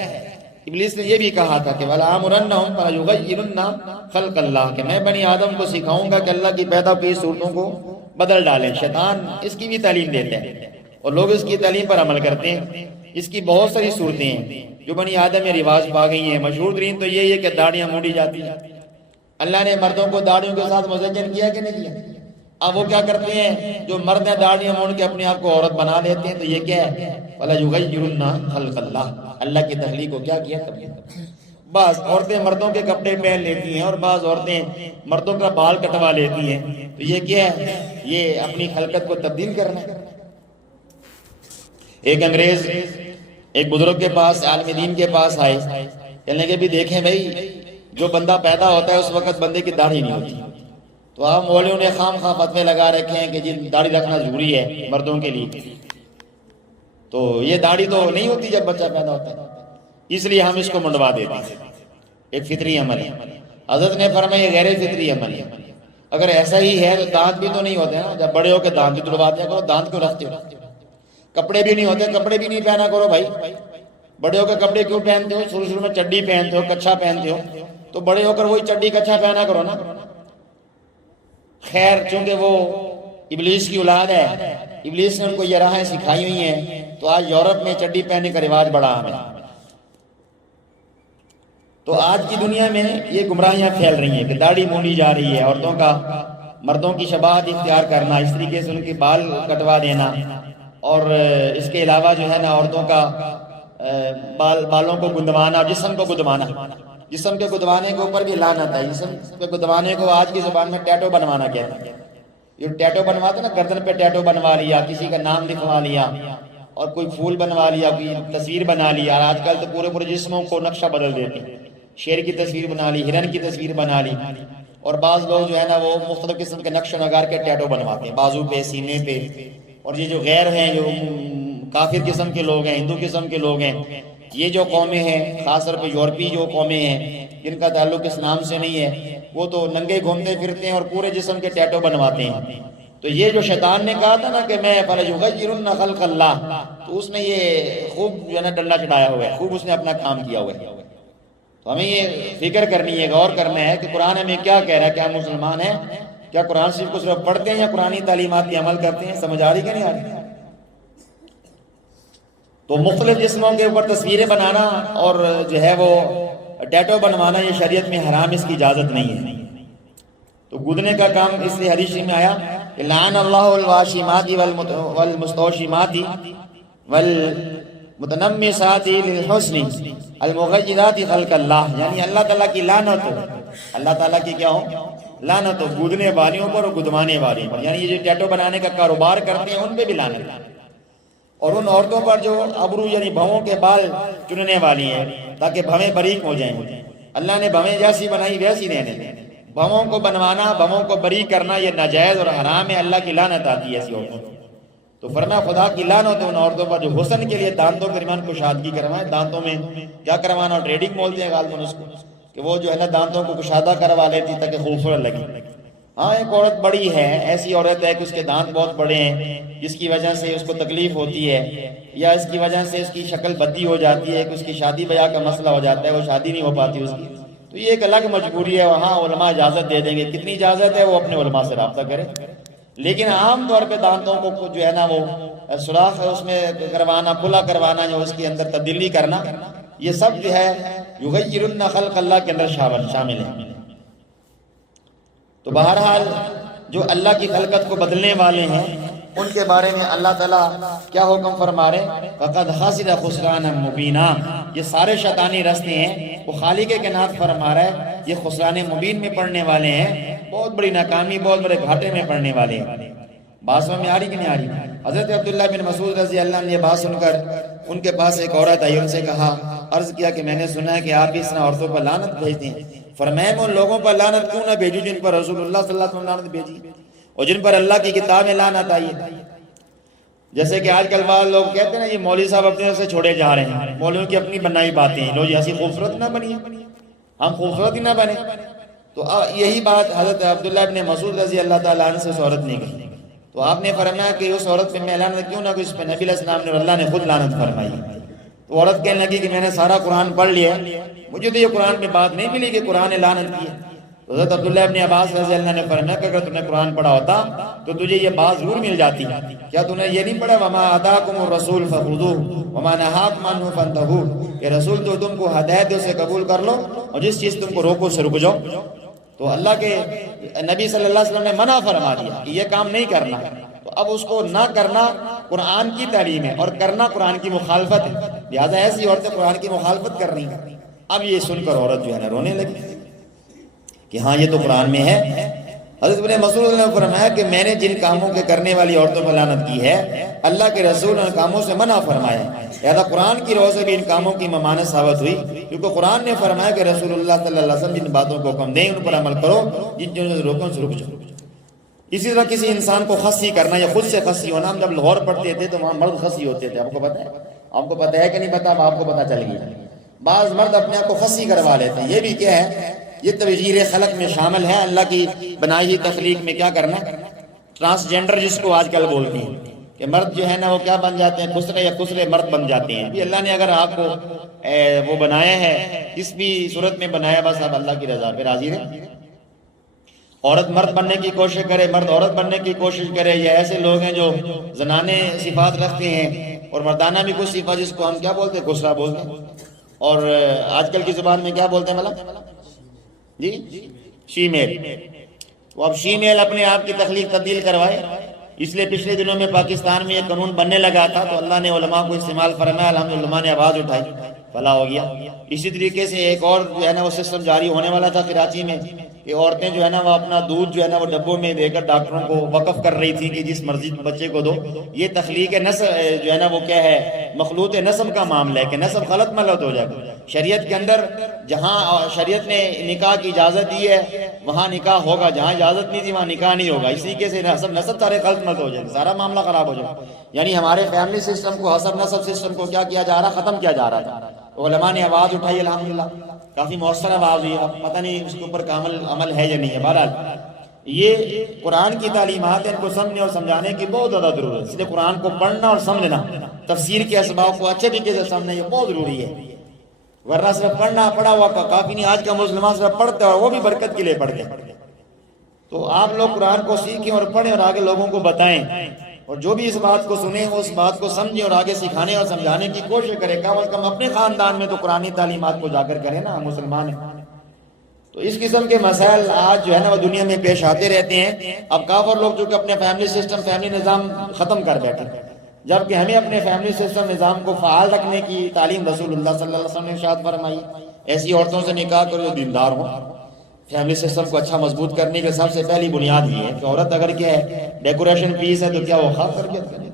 ابلیس نے یہ بھی کہا تھا کہ وَلَا آمُرَنَّهُمْ فَلَا يُغَيِّرُنَّ خَلْقَ اللَّهِ، کہ میں بنی آدم کو سکھاؤں گا کہ اللہ کی پیدا کی صورتوں کو بدل ڈالیں۔ شیطان اس کی بھی تعلیم دیتے ہیں اور لوگ اس کی تعلیم پر عمل کرتے ہیں۔ اس کی بہت ساری صورتیں ہیں جو بنی آدم میں رواج پا گئی ہیں۔ مشہور ترین تو یہی ہے کہ داڑیاں مونڈی جاتی ہیں۔ اللہ نے مردوں کو داڑیوں کے ساتھ مزین کیا کہ نہیں کیا؟ اب وہ کیا کرتے ہیں، جو مرد ہیں داڑیاں مونڈ کے اپنے آپ کو عورت بنا لیتے ہیں، تو یہ کیا ہے؟ وَلَا يُغَيِّرُنَّ خَلْقَ اللَّهِ، اللہ کی تخلیق کو کیا کیا؟ بعض عورتیں مردوں کے کپڑے پہن لیتی ہیں اور بعض عورتیں مردوں کا بال کٹوا لیتی ہیں، تو یہ کیا ہے؟ یہ اپنی خلقت کو تبدیل کرنا ہے۔ ایک انگریز ایک بزرگ کے پاس، عالم دین کے پاس آئے، کہنے کہ بھی دیکھیں بھائی، جو بندہ پیدا ہوتا ہے اس وقت بندے کی داڑھی نہیں ہوتی، تو آپ مولویوں نے خام خواہ فتوے لگا رکھے ہیں کہ جی داڑھی رکھنا ضروری ہے مردوں کے لیے، تو یہ داڑھی تو نہیں ہوتی جب بچہ پیدا ہوتا ہے، اس لیے ہم اس کو منڈوا دیتے ہیں۔ ایک فطری عمل ہے۔ حضرت نے فرمایا یہ غیر فطری عمل ہے۔ اگر ایسا ہی ہے تو دانت بھی تو نہیں ہوتے نا، جب بڑے ہو کے دانت بھی تڑوا دیا کرو، دانت کیوں رکھتے ہو؟ کپڑے بھی نہیں ہوتے، کپڑے بھی نہیں پہنا کرو بھائی، بڑے ہو کے کپڑے کیوں پہنتے ہو؟ شروع میں چڈی پہنتے ہو، کچھا پہنتے ہو، تو بڑے ہو کر وہی چڈی کچھا پہنا کرو نا۔ خیر، چونکہ وہ ابلیس کی اولاد ہے، ابلیس نے ان کو یہ راہیں سکھائی ہوئی ہیں، تو آج یورپ میں چڈی پہننے کا رواج بڑا عام ہے۔ تو آج کی دنیا میں یہ گمراہیاں پھیل رہی ہیں کہ داڑھی مونڈی جا رہی ہے، عورتوں کا مردوں کی شباہت اختیار کرنا، اس طریقے سے ان کے بال کٹوا دینا، اور اس کے علاوہ جو ہے نا عورتوں کا بالوں کو گندوانا، جسم کو گدوانا، جسم کے گدوانے کے اوپر بھی لعنت ہے۔ جسم کے گدوانے کو آج کی زبان میں ٹیٹو بنوانا کہتے ہیں۔ یہ ٹیٹو بنواتے نا، گردن پہ ٹیٹو بنوا لیا، کسی کا نام لکھوا لیا اور کوئی پھول بنوا لیا، کوئی تصویر بنا لیا، اور آج کل تو پورے پورے جسموں کو نقشہ بدل دیتے ہیں، شیر کی تصویر بنا لی، ہرن کی تصویر بنا لی، اور بعض لوگ جو ہے نا وہ مختلف قسم کے نقش و نگار کے ٹیٹو بنواتے ہیں بازو پہ، سینے پہ۔ اور یہ جو غیر ہیں، جو کافر قسم کے لوگ ہیں، ہندو قسم کے لوگ ہیں، یہ جو قومیں ہیں، خاص طور پہ یورپی جو قومیں ہیں جن کا تعلق اسلام سے نہیں ہے، وہ تو ننگے گھومتے پھرتے ہیں اور پورے جسم کے ٹیٹو بنواتے ہیں۔ تو یہ جو شیطان نے کہا تھا نا کہ میں فَلَيُغَيِّرُنَّ خَلْقَ اللَّهِ، تو اس نے یہ خوب جو ہے نا ڈنڈا چڑھایا ہوا ہے، خوب اس نے اپنا کام کیا ہوا ہے۔ تو ہمیں یہ فکر کرنی ہے، غور کرنا ہے کہ قرآن ہمیں کیا کہہ رہا ہے، کیا مسلمان ہیں، کیا قرآن شریف کو صرف پڑھتے ہیں یا قرآنی تعلیمات پہ عمل کرتے ہیں؟ سمجھ آ رہی کہ نہیں آ رہی؟ تو مختلف جسموں کے اوپر تصویریں بنانا اور جو ہے وہ ٹیٹو بنوانا، یہ شریعت میں حرام، اس کی اجازت نہیں ہے۔ تو گدنے کا کام اس لیے حدیث میں آیا کہ لعن اللہ الواشمات والمستوشمات والمتنمسات للحسن المغیرات خلق اللہ، یعنی اللہ تعالیٰ کی لعنت ہو، اللہ تعالیٰ کی کیا ہو؟ لعنت ہو گدنے والیوں پر اور گدوانے والیوں پر، یعنی یہ جو ٹیٹو بنانے کا کاروبار کرتے ہیں ان پہ بھی لعنت ہے، اور ان عورتوں پر جو ابرو یعنی بھووں کے بال چننے والی ہیں تاکہ بھویں باریک ہو جائیں۔ اللہ نے بھویں جیسی بنائی ویسی رہنے دیں، بھووں کو بنوانا، بھووں کو باریک کرنا یہ ناجائز اور حرام ہے، اللہ کی لعنت آتی ہے ایسی عورتوں کو۔ تو فرمایا خدا کی لعنت ان عورتوں پر جو حسن کے لیے دانتوں کے درمیان کشادگی کروائیں، دانتوں میں کیا کروانا، ٹریڈنگ بولتے ہیں غالباً اس کو، کہ وہ جو ہے نا دانتوں کو کشادہ کروا لیتی تاکہ خوبصورت لگے۔ ہاں، ایک عورت بڑی ہے، ایسی عورت ہے کہ اس کے دانت بہت بڑے ہیں جس کی وجہ سے اس کو تکلیف ہوتی ہے، یا اس کی وجہ سے اس کی شکل بدی ہو جاتی ہے کہ اس کی شادی بیاہ کا مسئلہ ہو جاتا ہے، وہ شادی نہیں ہو پاتی اس کی، تو یہ ایک الگ مجبوری ہے، وہاں علماء اجازت دے دیں گے، کتنی اجازت ہے وہ اپنے علماء سے رابطہ کرے۔ لیکن عام طور پہ دانتوں کو جو ہے نا وہ سوراخ اس میں کروانا، کھلا کروانا، جو اس کے اندر تبدیلی کرنا، یہ سب جو ہے یغیرن خلق اللہ کے اندر شامل ہے۔ تو بہرحال جو اللہ کی خلقت کو بدلنے والے ہیں ان کے بارے میں اللہ تعالیٰ کیا حکم فرما رہے ہیں؟ فَقَدْ خَسِرَ خُسْرَانًا مُبِينًا، یہ سارے شیطانی رستے ہیں، وہ خالق کے نات فرما رہا ہے، یہ خسران مبین میں پڑھنے والے ہیں، بہت بڑی ناکامی، بہت بڑے گھاٹے میں پڑھنے والے ہیں۔ بات سمجھ میں آ رہی کہ نہیں آ رہی؟ حضرت عبداللہ بن مسعود رضی اللہ عنہ نے یہ بات سن کر ان کے پاس ایک عورت آئی، ان سے کہا عرض کیا کہ میں نے سنا ہے کہ آپ اس طرح عورتوں پر لعنت بھیجتے ہیں. فرمایا میں ان لوگوں پر لعنت کیوں نہ بھیجوں جن پر رسول اللہ صلی اللہ علیہ وسلم لعنت بھیجی اور جن پر اللہ کی کتاب میں لعنت آئی ہے. جیسے کہ آج کل بعض لوگ کہتے ہیں نا یہ مولوی صاحب اپنے طرف سے چھوڑے جا رہے ہیں, مولویوں کی اپنی بنائی باتیں ہیں, لو جی ایسی خوبصورت نہ بنی, ہم خوبصورت ہی نہ بنے. تو یہی بات حضرت عبداللہ ابن مسعود رضی اللہ تعالیٰ عنہ سے اس عورت نے کہی. تو آپ نے فرمایا کہ اس عورت پہ میں لعنت کیوں نہ کہ اس پہ نبی علیہ السلام نے اور اللہ نے خود لعنت فرمائی. تو عورت کہنے لگی کہ میں نے سارا قرآن پڑھ لیا, مجھے تو یہ قرآن میں بات نہیں ملی کہ قرآن نے لعنت کی ہے. تو حضرت عبداللہ ابن عباس رضی اللہ عنہ نے فرمایا کہ اگر تم نے قرآن پڑھا ہوتا تو تجھے یہ بات ضرور مل جاتی. کیا تم نے یہ نہیں پڑھا وما آتاکم الرسول فخذوہ وما نہاکم عنہ فانتہوا, کہ رسول تو تم کو ہدایت دے اسے قبول کر لو اور جس چیز تم کو روکو سے رک جاؤ. تو اللہ کے نبی صلی اللہ علیہ وسلم نے منع فرما دیا کہ یہ کام نہیں کرنا. تو اب اس کو نہ کرنا قرآن کی تعلیم ہے اور کرنا قرآن کی مخالفت ہے, لہٰذا ایسی عورتیں قرآن کی مخالفت کر رہی ہیں. اب یہ سن کر عورت جو ہے نا رونے لگی کہ ہاں یہ تو قرآن میں ہے. حضرت ابن مسعود نے فرمایا کہ میں نے جن کاموں کے کرنے والی عورتوں پر لعنت کی ہے اللہ کے رسول نے ان کاموں سے منع فرمایا, لہذا قرآن کی روح سے بھی ان کاموں کی ممانعت ثابت ہوئی, کیونکہ قرآن نے فرمایا کہ رسول اللہ صلی اللہ علیہ وسلم جن باتوں کو حکم دیں ان پر عمل کرو, جن چیزوں سے روکو ان سے رک جاؤ. اسی طرح کسی انسان کو خصی کرنا یا خود سے خصی ہونا, ہم جب لاہور پڑھتے تھے تو وہاں مرد خصی ہوتے تھے, آپ کو پتہ ہے, آپ کو پتہ ہے کہ نہیں پتہ, اب آپ کو پتہ چل گیا. بعض مرد اپنے آپ کو خصی کروا لیتے ہیں, یہ بھی کیا ہے, یہ تغییر خلق میں شامل ہے. اللہ کی بنائی ہوئی تخلیق میں کیا کرنا, ٹرانسجینڈر جس کو آج کل بولتے ہیں کہ مرد جو ہے نا وہ کیا بن جاتے ہیں, خسرے یا خسرے مرد بن جاتے ہیں. بھی اللہ نے اگر آپ کو وہ بنایا ہے کس بھی صورت میں بنایا, بس آپ اللہ کی رضا پہ راضی رہیں. عورت مرد بننے کی کوشش کرے, مرد عورت بننے کی کوشش کرے, یا ایسے لوگ ہیں جو زنانے صفات رکھتے ہیں اور مردانہ بھی کچھ صفات جس کو ہم کیا بولتے ہیں, خسرا بولتے ہیں, اور آج کل کی زبان میں کیا بولتے ہیں مطلب جی شیمیل. وہ اب شیمیل اپنے آپ کی تخلیق تبدیل کروائے. اس لیے پچھلے دنوں میں پاکستان میں یہ قانون بننے لگا تھا تو اللہ نے علماء کو استعمال فرمایا, الحمدللہ علماء نے آواز اٹھائی, بھلا ہو گیا. اسی طریقے سے ایک اور جو ہے نا وہ سسٹم جاری ہونے والا تھا کراچی میں کہ عورتیں جو ہے نا وہ اپنا دودھ جو ہے نا وہ ڈبوں میں دے کر ڈاکٹروں کو وقف کر رہی تھی کہ جس مرضی بچے کو دو. یہ تخلیق نسل جو ہے نا وہ کیا ہے, مخلوط نسب کا معاملہ ہے کہ نسب غلط ملت ہو جائے. شریعت کے اندر جہاں شریعت نے نکاح کی اجازت دی ہے وہاں نکاح ہوگا, جہاں اجازت نہیں دی وہاں نکاح نہیں ہوگا. اسی کے سے نسب سارے غلط ملت ہو جائے, سارا معاملہ خراب ہو جائے. یعنی ہمارے فیملی سسٹم کو, حسب نسب سسٹم کو کیا کیا جا رہا, ختم کیا جا رہا تھا. تو علماء نے آواز اٹھائی, الحمدللہ کافی مؤثر آواز ہوئی. پتہ نہیں اس کے اوپر کامل عمل ہے یا نہیں ہے. بہرحال یہ قرآن کی تعلیمات ہیں, ان کو سمجھنے اور سمجھانے کی بہت زیادہ ضرورت ہے. اس لیے قرآن کو پڑھنا اور سمجھنا, تفسیر کے اسباب کو اچھے طریقے سے سمجھنا یہ بہت ضروری ہے. ورنہ صرف پڑھنا پڑھا ہوا کافی نہیں. آج کا مسلمان صرف پڑھتے اور وہ بھی برکت کے لیے پڑھتے. تو آپ لوگ قرآن کو سیکھیں اور پڑھیں اور آگے لوگوں کو بتائیں, اور جو بھی اس بات کو سنیں اس بات کو سمجھیں اور آگے سکھانے اور سمجھانے کی کوشش کریں. کم از کم اپنے خاندان میں تو قرآنی تعلیمات کو جا کر کریں نا, ہم مسلمان ہیں. تو اس قسم کے مسائل آج جو ہے نا وہ دنیا میں پیش آتے رہتے ہیں. اب کافر لوگ جو کہ اپنے فیملی سسٹم, فیملی نظام ختم کر بیٹھے, جبکہ ہمیں اپنے فیملی سسٹم نظام کو فعال رکھنے کی تعلیم رسول اللہ صلی اللہ علیہ وسلم نے ارشاد فرمائی. ایسی عورتوں سے نکاح کرو جو دیندار ہوں. فیملی سسٹم کو اچھا مضبوط کرنے کے سب سے پہلی بنیاد یہ ہے کہ عورت اگر کیا ہے ڈیکوریشن پیس ہے تو کیا وہ خواب تربیت کرے,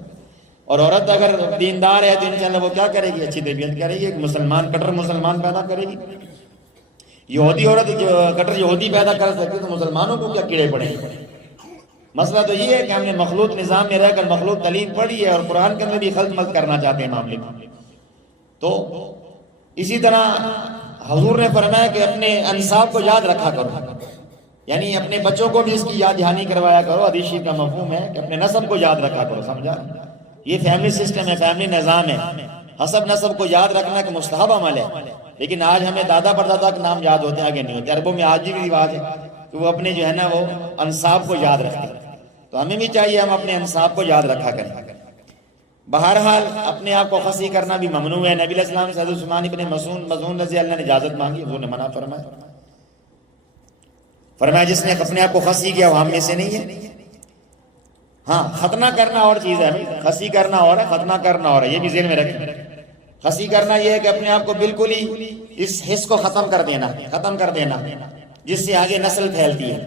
اور عورت اگر دیندار ہے تو انشاءاللہ وہ کیا کرے گی, اچھی تربیت کرے گی, ایک مسلمان کٹر مسلمان پیدا کرے گی. یہودی عورت جو کٹر یہودی پیدا کر سکتی تو مسلمانوں کو کیا کیڑے پڑیں گے. مسئلہ تو یہ ہے کہ ہم نے مخلوط نظام میں رہ کر مخلوط تعلیم پڑھی ہے اور قرآن کے اندر بھی خلط ملط کرنا چاہتے ہیں معاملے میں. تو اسی طرح حضور نے فرمایا کہ اپنے انساب کو یاد رکھا کرو, یعنی اپنے بچوں کو بھی اس کی یاد دہانی کروایا کرو. حدیث شریف کا مفہوم ہے کہ اپنے نسب کو یاد رکھا کرو. سمجھا, یہ فیملی سسٹم ہے, فیملی نظام ہے. حسب نسب کو یاد رکھنا کہ مستحب عمل ہے, لیکن آج ہمیں دادا پردادا کے نام یاد ہوتے ہیں, آگے نہیں ہوتے. عربوں میں آج بھی رواج ہے کہ وہ اپنے جو ہے نا وہ انساب کو یاد رکھتے ہیں. تو ہمیں بھی چاہیے ہم اپنے انساب کو یاد رکھا کریں. بہرحال اپنے آپ کو خصی کرنا بھی ممنوع ہے. نبی علیہ السلام سے حضرت عثمان ابن مظعون رضی اللہ نے اجازت مانگی, حضور نے منع فرمایا جس نے اپنے آپ کو خصی کیا وہ ہم میں سے نہیں ہے. ہاں, ختنہ کرنا اور چیز ہے, خصی کرنا اور ہے, ختنہ کرنا اور ہے, یہ بھی ذہن میں رکھیں. خصی کرنا یہ ہے کہ اپنے آپ کو بالکل ہی اس حص کو ختم کر دینا جس سے آگے نسل پھیلتی ہے.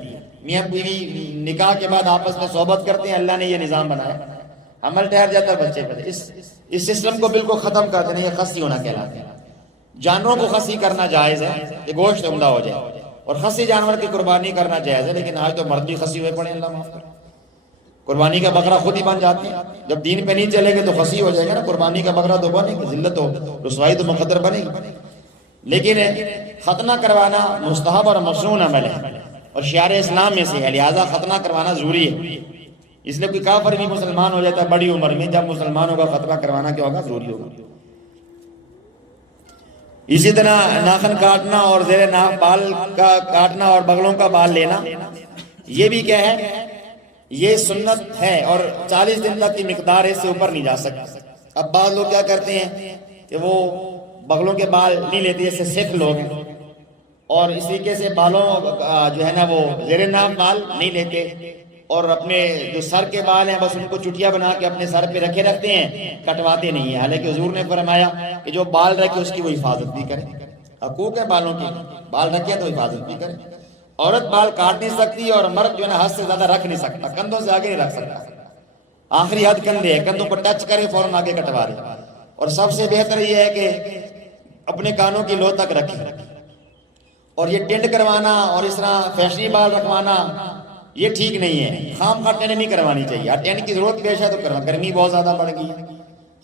میاں بیوی نکاح کے بعد آپس میں صحبت کرتے ہیں, اللہ نے یہ نظام بنایا, عمل ٹھہر جاتا ہے بچے پر. اس سسٹم کو بالکل ختم کر دینا, یہ خصی ہونا کہلاتا ہے. جانوروں کو خصی کرنا جائز ہے کہ گوشت عمدہ ہو جائے، اور خصی جانور کی قربانی کرنا جائز ہے، لیکن آج تو مرد بھی خصی ہوئے پڑے، اللہ معاف کرے، قربانی کا بکرا خود ہی بن جاتے ہیں، جب دین پہ نہیں چلے گے تو خصی ہو جائے گا نا، قربانی کا بکرا تو بنے گا، ذلت ہو رسوائی تو مقدر بنے گی۔ لیکن ختنہ کروانا مستحب اور مشروع عمل ہے اور شعار اسلام میں سے ہے، لہٰذا ختنہ کروانا ضروری ہے، اس لیے کوئی کافر بھی مسلمان ہو جاتا ہے بڑی عمر میں، جب مسلمان ہوگا ختنہ کروانا کیا ہوگا؟ ضروری ہوگا۔ اسی طرح ناخن کاٹنا اور زیر ناف بال کا کاٹنا اور بغلوں کا بال لینا، یہ بھی کیا ہے؟ یہ سنت ہے، اور 40 دن تک کی مقدار ہے، اس سے اوپر نہیں جا سکتا۔ اب بعض لوگ کیا کرتے ہیں کہ وہ بغلوں کے بال نہیں لیتے، جیسے سکھ لوگ ہیں، اور اس طریقے سے بالوں جو ہے نا وہ زیر ناف بال نہیں لیتے، اور اپنے جو سر کے بال ہیں بس ان کو چٹیا بنا کے اپنے سر پہ رکھے رکھتے ہیں، کٹواتے نہیں ہیں، حالانکہ حضور نے فرمایا کہ جو بال رکھے اس کی وہ حفاظت بھی کرے، حقوق ہے بالوں کی، بال رکھے تو حفاظت بھی کرے۔ عورت بال کاٹ نہیں سکتی اور مرد جو ہے نا حد سے زیادہ رکھ نہیں سکتا، کندھوں سے آگے نہیں رکھ سکتا، آخری حد کندھے ہے، کندھوں کو ٹچ کرے فوراً آگے کٹوا دے، اور سب سے بہتر یہ ہے کہ اپنے کانوں کی لو تک رکھے، اور یہ ٹینڈ کروانا اور اس طرح فیشنی بال رکھوانا یہ ٹھیک نہیں ہے، خام خواہ ٹینڈ نہیں کروانی چاہیے، ٹینڈ کی ضرورت پیش ہے تو کرنا، گرمی بہت زیادہ بڑھ گئی ہے،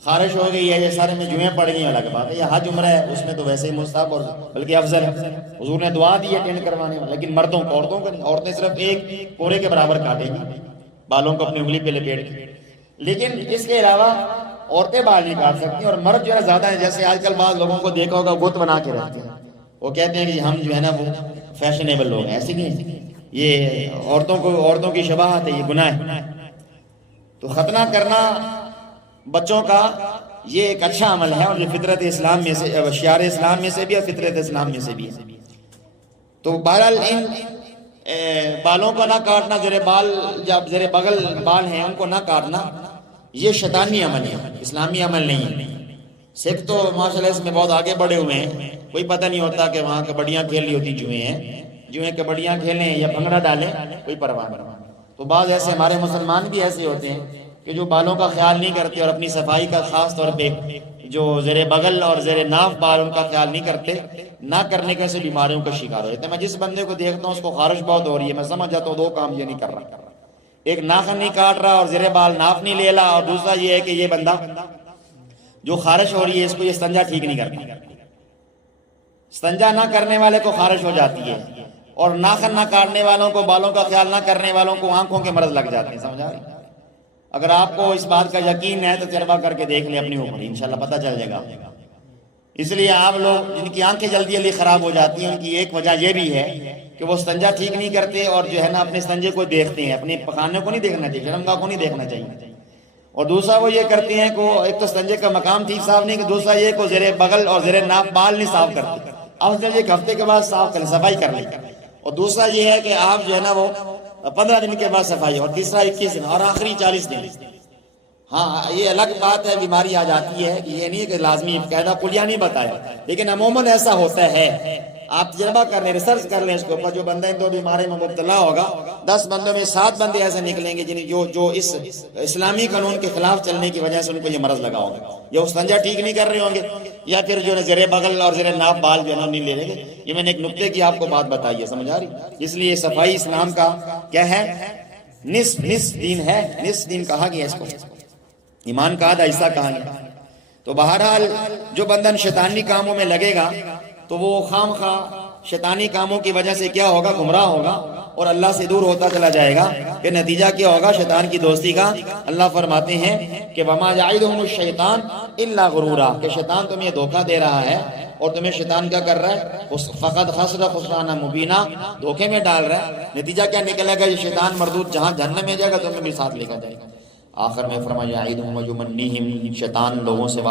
خارش ہو گئی ہے، یہ سارے میں جوئیں پڑ گئی ہیں، الگ بات ہے، یہ حج عمرہ ہے اس میں تو ویسے ہی مستحب اور بلکہ افضل ہے، حضور نے دعا دی ہے ٹینڈ کروانے میں، لیکن مردوں کو، عورتوں کو نہیں، عورتیں صرف ایک پورے کے برابر کاٹیں گی بالوں کو اپنی انگلی پہ لپیٹ کے، لیکن اس کے علاوہ عورتیں بال نہیں کاٹ سکتی، اور مرد جو ہے زیادہ ہے، جیسے آج کل بعض لوگوں کو دیکھا ہوگا گت بنا کے رہتے ہیں، وہ کہتے ہیں کہ ہم جو ہے نا وہ فیشنیبل لوگ ہیں، ایسے نہیں، یہ عورتوں کی شباہت ہے، یہ گناہ ہے۔ تو ختنہ کرنا بچوں کا یہ ایک اچھا عمل ہے، اور یہ فطرت اسلام میں سے، شعار اسلام میں سے بھی اور فطرت اسلام میں سے بھی ہے۔ تو بہرحال ان بالوں کو نہ کاٹنا، جب زیر بغل بال ہیں ان کو نہ کاٹنا، یہ شیطانی عمل ہے، اسلامی عمل نہیں ہے۔ سکھ تو ماشاءاللہ اس میں بہت آگے بڑھے ہوئے ہیں، کوئی پتہ نہیں ہوتا کہ وہاں کبڈیاں کھیل لی ہوتی جوئیں ہیں، جوئیں کبڈیاں کھیلیں یا بھنگڑا ڈالیں، کوئی پرواہ نہیں۔ تو بعض ایسے ہمارے مسلمان بھی ایسے ہوتے ہیں کہ جو بالوں کا خیال نہیں کرتے، اور اپنی صفائی کا خاص طور پہ جو زیر بغل اور زیر ناف بال ان کا خیال نہیں کرتے، نہ کرنے کے سے بیماریوں کا شکار ہو جاتے ہیں۔ میں جس بندے کو دیکھتا ہوں اس کو خارش بہت ہو رہی ہے، میں سمجھ جاتا ہوں دو کام یہ نہیں کر رہا، ایک ناخن نہیں کاٹ رہا اور زیر بال ناف نہیں لے رہا، اور دوسرا یہ ہے کہ یہ بندہ جو خارش ہو رہی ہے اس کو یہ استنجا ٹھیک نہیں کرتا۔ استنجا نہ کرنے والے کو خارش ہو جاتی ہے، اور ناخن نہ کاٹنے والوں کو، بالوں کا خیال نہ کرنے والوں کو آنکھوں کے مرض لگ جاتے ہیں، سمجھ آ رہی؟ اگر آپ کو اس بات کا یقین ہے تو تجربہ کر کے دیکھ لیں اپنی اوپر، انشاءاللہ پتہ چل جائے گا۔ اس لیے آپ لوگ جن کی آنکھیں جلدی جلدی خراب ہو جاتی ہیں ان کی ایک وجہ یہ بھی ہے کہ وہ استنجا ٹھیک نہیں کرتے، اور جو ہے نا اپنے استنجے کو دیکھتے ہیں، اپنے پخانے کو نہیں دیکھنا چاہیے، شرمگاہ کو نہیں دیکھنا چاہیے، اور دوسرا وہ یہ کرتے ہیں کہ ایک تو استنجے کا مقام ٹھیک صاف نہیں، کہ دوسرا یہ کہ زیر بغل اور زیر ناف بال نہیں صاف کرتے، اب ایک ہفتے کے بعد صاف کریں، صفائی کر لیں، اور دوسرا یہ ہے کہ آپ جو ہے نا وہ 15 دن کے بعد صفائی، اور تیسرا 21 دن، اور آخری 40 دن۔ ہاں یہ الگ بات ہے، بیماری آ جاتی ہے کہ یہ نہیں ہے کہ لازمی قاعدہ کلیہ نہیں بتایا، لیکن عموماً ایسا ہوتا ہے۔ آپ تجربہ کر لیں، ریسرچ کر لیں اس کے اوپر، جو بندہ ان دو بیماری میں مبتلا ہوگا 10 بندوں میں 7 بندے ایسے نکلیں گے جو اس اسلامی قانون کے خلاف چلنے کی وجہ سے ان کو یہ مرض لگا ہوگا، یا استنجا ٹھیک نہیں کر رہے ہوں گے، یا پھر جو زیر بغل اور زیر ناف بال جو ہے نہیں لے لیں گے۔ یہ میں نے ایک نقطے کی آپ کو بات بتائی ہے، سمجھ آ رہی؟ اس لیے صفائی اسلام کا کیا ہے؟ نصف دین ہے، نصف دین کہا گیا اس کو، ایمان کا آدھا حصہ کہا گیا۔ تو بہرحال جو بندہ شیطانی کاموں میں لگے گا تو وہ خام خواہ شیطانی کاموں کی وجہ سے کیا ہوگا؟ گمراہ ہوگا، اور اللہ سے دور ہوتا چلا جائے گا۔ کہ نتیجہ کیا ہوگا شیطان کی دوستی کا؟ اللہ فرماتے ہیں کہ وَمَا يَعِدُهُمُ الشَّيْطَانُ إِلَّا غُرُورًا، کہ شیطان تمہیں دھوکہ دے رہا ہے، اور تمہیں شیطان کیا کر رہا ہے؟ فقط خسر خسرانہ مبینہ، دھوکے میں ڈال رہا ہے۔ نتیجہ کیا نکلے گا؟ یہ شیطان مردود جہاں جہنم میں جائے گا تمہیں بھی ساتھ لے کر جائے گا۔ آخر میں فرمایا یعیدہم ویمنیہم، شیطان لوگوں سے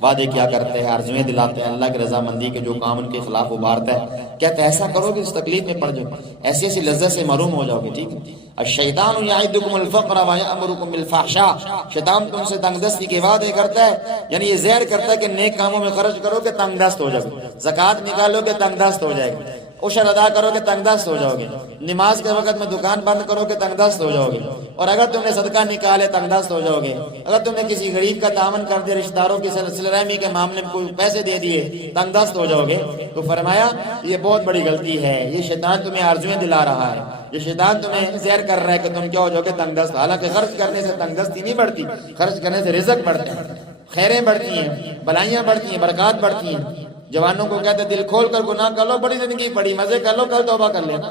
وعدے کیا کرتے ہیں، آرزویں دلاتے ہیں اللہ کی رضامندی کے، جو کام ان کے خلاف ابھارتا ہے، کہتا ہے ایسا کرو گے اس تکلیف میں پڑ جاؤ، ایسی ایسی لذت سے محروم ہو جاؤ گے۔ ٹھیک ہے، الشیطان یعدکم الفقر ویأمرکم بالفحشاء، شیطان تم سے تنگ دستی کے وعدے کرتا ہے، یعنی یہ زہر کرتا ہے کہ نیک کاموں میں خرچ کرو کہ تنگ دست ہو جاؤ گے، زکوٰۃ نکالو کہ تنگ دست ہو جائے گے، عشر ادا کرو کہ تنگ دست ہو جاؤ گے، نماز کے وقت میں دکان بند کرو کہ تنگ دست ہو جاؤ گے، اور اگر تم نے صدقہ نکالے تنگ دست ہو جاؤ گے، اگر تم نے کسی غریب کا تعاون کر دیا، رشتہ داروں کی صلہ رحمی کے معاملے میں کوئی پیسے دے دیے، تنگ دست ہو جاؤ گے۔ تو فرمایا یہ بہت بڑی غلطی ہے، یہ شیطان تمہیں آرزویں دلا رہا ہے، یہ شیطان تمہیں زہر کر رہا ہے کہ تم کیا ہو جاؤ گے تنگ دست۔ حالانکہ خرچ کرنے سے تنگ دستی نہیں بڑھتی، خرچ کرنے سے رزق بڑھتے ہیں، خیریں بڑھتی ہیں، بلائیاں بڑھتی ہیں، برکات بڑھتی ہیں۔ جوانوں کو کہتے ہیں دل کھول کر گناہ کر لو، بڑی زندگی پڑی، مزے کر لو، کل توبہ کر لینا،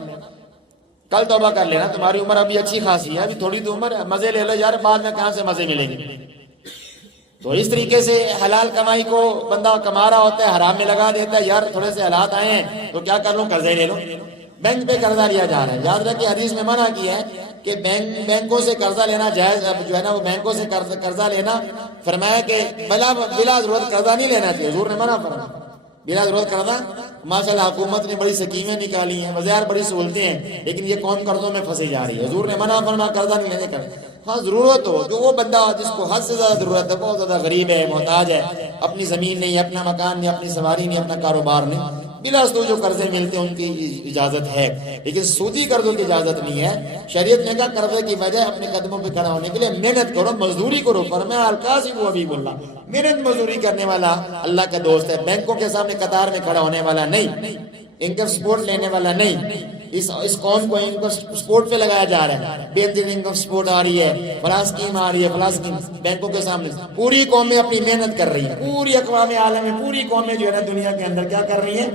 کل توبہ کر لینا، تمہاری عمر ابھی اچھی خاصی ہے، ابھی تھوڑی تو عمر ہے، مزے لے لو یار، بعد میں کہاں سے مزے ملیں گے۔ تو اس طریقے سے حلال کمائی کو بندہ کما رہا ہوتا ہے، حرام میں لگا دیتا ہے، یار تھوڑے سے حالات آئے ہیں تو کیا کر لوں، قرضے لے لو۔ بینک پہ قرضہ لیا جا رہا ہے، یاد رکھیں حدیث میں منع کیا ہے کہ بینکوں سے قرضہ لینا جائز جو ہے نا، وہ بینکوں سے قرضہ لینا، فرمایا کہ بلا ضرورت قرضہ نہیں لینا چاہیے، حضور نے منع فرمایا بلا ضرورت قرضہ۔ ماشاءاللہ حکومت نے بڑی سکیمیں نکالی ہیں، بازار بڑی سہولتیں ہیں، لیکن یہ قوم قرضوں میں پھنسی جا رہی ہے۔ حضور نے منع فرمایا قرضہ نہیں لینے کا۔ ہاں ضرورت ہو، جو وہ بندہ جس کو حد سے زیادہ ضرورت ہے، بہت زیادہ غریب ہے، محتاج ہے، اپنی زمین نہیں، اپنا مکان نہیں، اپنی سواری نہیں، اپنا کاروبار نہیں، بلا سود جو قرضے ملتے ہیں ان کی اجازت ہے، لیکن سودی قرضوں کی اجازت نہیں ہے۔ شریعت نے کہا قرضے کی وجہ اپنے قدموں پہ کھڑا ہونے کے لیے محنت کرو، مزدوری کرو۔ فرمایا القاسم حبیب اللہ، محنت مزدوری کرنے والا اللہ کا دوست ہے، بینکوں کے سامنے قطار میں کھڑا ہونے والا نہیں، انکم سپورٹ لینے والا نہیں۔ اس قوم کو انکم سپورٹ پہ لگایا جا رہا ہے، بہترین انکم سپورٹ آ رہی ہے، فلاں اسکیم آ رہی ہے، فلاں اسکیم بینکوں کے سامنے۔ پوری قومیں اپنی محنت کر رہی ہیں، پوری اقوام عالم میں پوری قومیں جو ہے نا دنیا کے اندر کیا کر رہی ہیں،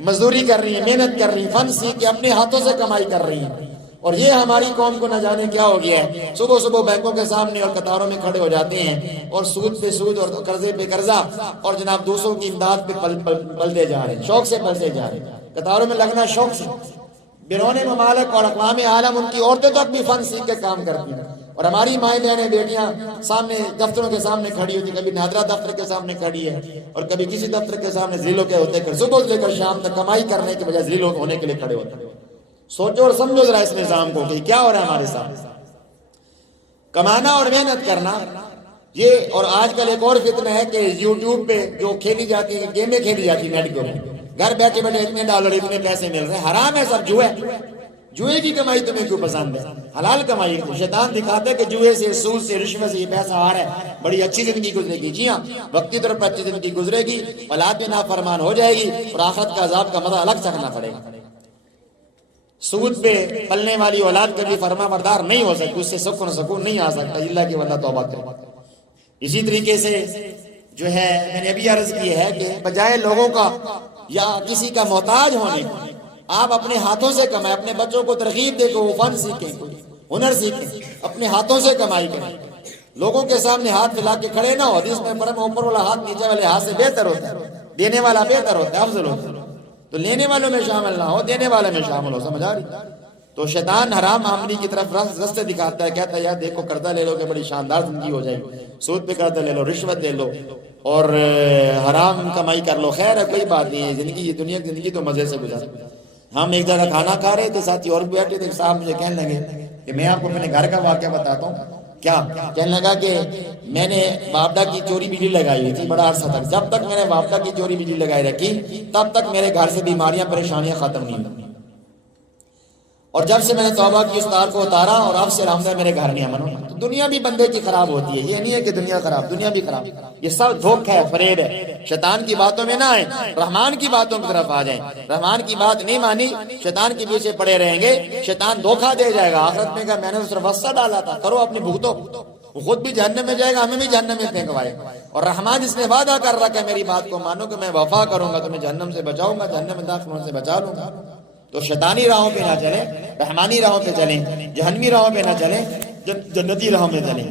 مزدوری کر رہی ہیں، محنت کر رہی ہیں، فن سیکھ کے اپنے ہاتھوں سے کمائی کر رہی ہیں۔ اور یہ ہماری قوم کو نہ جانے کیا ہو گیا ہے، صبح صبح بینکوں کے سامنے اور قطاروں میں کھڑے ہو جاتے ہیں اور سود پہ سود اور قرضے پہ قرضہ اور جناب دوسروں کی امداد پہ پلتے جا رہے ہیں، شوق سے پلتے جا رہے ہیں، قطاروں میں لگنا شوق سے۔ بیرون ممالک اور اقوام عالم ان کی عورتیں تک بھی فن سیکھ کے کام کرتی ہیں، اور ہماری مائیں بہنیں بیٹیاں سامنے دفتروں کے سامنے کھڑی ہوتی، کبھی نادرا دفتر کے سامنے کھڑی ہے اور کبھی کسی دفتر کے سامنے ذلیلوں کے ہوتے کر صبح سے لے کر شام تک کمائی کرنے کے بجائے ذلیل ہونے کے لیے کھڑے ہوتے ہیں۔ سوچو اور سمجھو ذرا اس نظام کو کہ کیا ہو رہا ہے ہمارے ساتھ۔ کمانا اور محنت کرنا یہ، اور آج کل ایک اور فتنہ ہے کہ یوٹیوب پہ جو کھیلی جاتی ہے، گیمیں کھیلی جاتی ہیں نیٹ کے اوپر، گھر بیٹھے بیٹھے اتنے ڈالر اتنے پیسے مل رہے ہیں، حرام ہے سب، جوئے کی کمائی تمہیں کیوں پسند ہے؟ حلال کمائی کو شیطان دکھاتا ہے کہ جوئے سے، سود سے، رشوت سے یہ پیسہ آ رہا ہے، بڑی اچھی زندگی گزرے گی۔ جی ہاں، وقتی طور پر اچھی زندگی گزرے گی، اولاد میں نافرمان ہو جائے گی اور آخرت کا عذاب کا مزہ الگ چکھنا پڑے گا۔ سود پہ پلنے والی اولاد کبھی فرما بردار نہیں ہو سکتی، اس سے سکون نہیں آ سکتا، اللہ کی بندہ توبہ کرے۔ اسی طریقے سے جو ہے میں نے ابھی عرض کی ہے کہ بجائے لوگوں کا یا کسی کا محتاج ہونے، آپ اپنے ہاتھوں سے کمائیں، اپنے بچوں کو ترغیب دے کہ وہ فن سیکھیں، ہنر سیکھیں، اپنے ہاتھوں سے کمائی کریں، لوگوں کے سامنے ہاتھ پھیلا کے کھڑے نہ ہو۔ حدیث میں فرمایا اوپر والا ہاتھ نیچے والے ہاتھ سے بہتر ہوتا ہے، دینے والا بہتر ہوتا ہے، افضل ہوتا ہے۔ تو لینے والوں میں شامل نہ ہو، دینے والے میں شامل ہو، سمجھ آ رہی؟ تو شیطان حرام آمدنی کی طرف راستے دکھاتا ہے، کہتا ہے یار دیکھو قرضہ لے لو کہ بڑی شاندار زندگی ہو جائے گی، سود پہ قرضہ لے لو، رشوت لے لو اور حرام کمائی کر لو، خیر ہے کوئی بات نہیں ہے، زندگی یہ دنیا کی زندگی تو مزے سے گزار۔ ہم ایک جگہ کھانا کھا رہے تھے، ساتھی اور بیٹھے تھے، صاحب مجھے کہنے لگے کہ میں آپ کو اپنے گھر کا واقعہ بتاتا ہوں۔ کیا کہنے لگا کہ میں نے وابڈا کی چوری بجلی لگائی ہوئی تھی بڑا عرصہ تک، جب تک میں نے وابڈا کی چوری بجلی لگائی رکھی تب تک میرے گھر سے بیماریاں پریشانیاں ختم نہیں ہوئی، اور جب سے میں نے توبہ کی اس تار کو اتارا اور اب سے الحمدللہ میرے گھر میں امن ہو۔ تو دنیا بھی بندے کی خراب ہوتی ہے، یہ نہیں ہے کہ دنیا خراب، دنیا بھی خراب، یہ سب دھوکہ ہے، فریب ہے۔ شیطان کی باتوں میں نہ آئیں، رحمان کی باتوں کی طرف آ جائیں۔ رحمان کی بات نہیں مانی، شیطان کے پیچھے پڑے رہیں گے، شیطان دھوکہ دے جائے گا۔ آخرت میں کہا میں نے صرف وسع ڈالا تھا، کرو اپنے بھگتو، وہ خود بھی جہنم میں جائے گا، ہمیں بھی جہنم میں پھینکوائے گا۔ اور رحمان جس نے وعدہ کر رکھا ہے میری بات کو مانو کہ میں وفا کروں گا، تمہیں جہنم سے بچاؤں گا، جہنم میں داخل ہونے سے بچا لوں گا۔ تو شیطانی راہوں پہ نہ چلیں، رحمانی راہوں پہ چلیں، جہنمی راہوں پہ نہ چلیں، جنتی راہوں پہ چلیں۔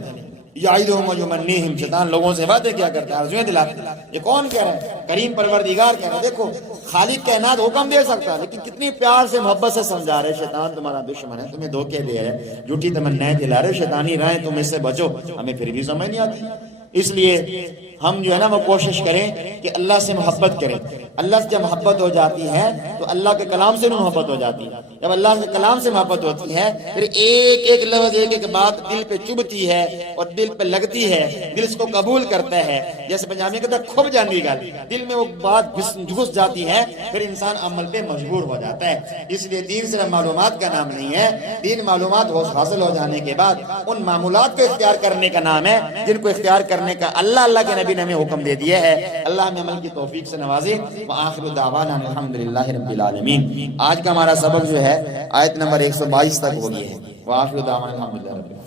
یعدہم ویمنیہم، شیطان لوگوں سے وعدے کیا کرتا ہے، آرزویں دلاتا ہے۔ یہ کون کہہ رہا ہے؟ کریم پروردگار کہہ رہا ہے۔ دیکھو خالق کائنات حکم دے سکتا ہے، لیکن کتنی پیار سے محبت سے سمجھا رہے، شیطان تمہارا دشمن ہے، تمہیں دھوکے دے رہا ہے، جھوٹی تمنائیں دلا رہے، شیطانی راہیں، تم اس سے بچو۔ ہمیں پھر بھی سمجھ نہیں آتی، اس لیے ہم جو ہے نا وہ کوشش کریں کہ اللہ سے محبت کریں. اللہ سے جب محبت ہو جاتی ہے تو اللہ کے کلام سے محبت ہو جاتی ہے. جب اللہ کے کلام سے محبت ہوتی ہے پھر ایک ایک لفظ ایک ایک بات دل پہ چبھتی ہے اور دل پہ لگتی ہے, دل اس کو قبول کرتا ہے. جیسے پنجابی کہتا ہے کھب جاندی گل, دل میں وہ بات گھس جاتی ہے, پھر انسان عمل پہ مجبور ہو جاتا ہے. اس لیے دین صرف معلومات کا نام نہیں ہے, دین معلومات حاصل ہو جانے کے بعد ان معمولات کو اختیار کرنے کا نام ہے جن کو اختیار کرنے کا اللہ کے نبی نے ہمیں حکم دے دیا ہے. اللہ ہمیں عمل کی توفیق سے نوازے. وآخر دعوانا الحمدللہ رب العالمین. آج کا ہمارا سبق جو ہے آیت نمبر 122 تک ہو گیا ہے. وآخر دعوانا الحمدللہ رب العالمین.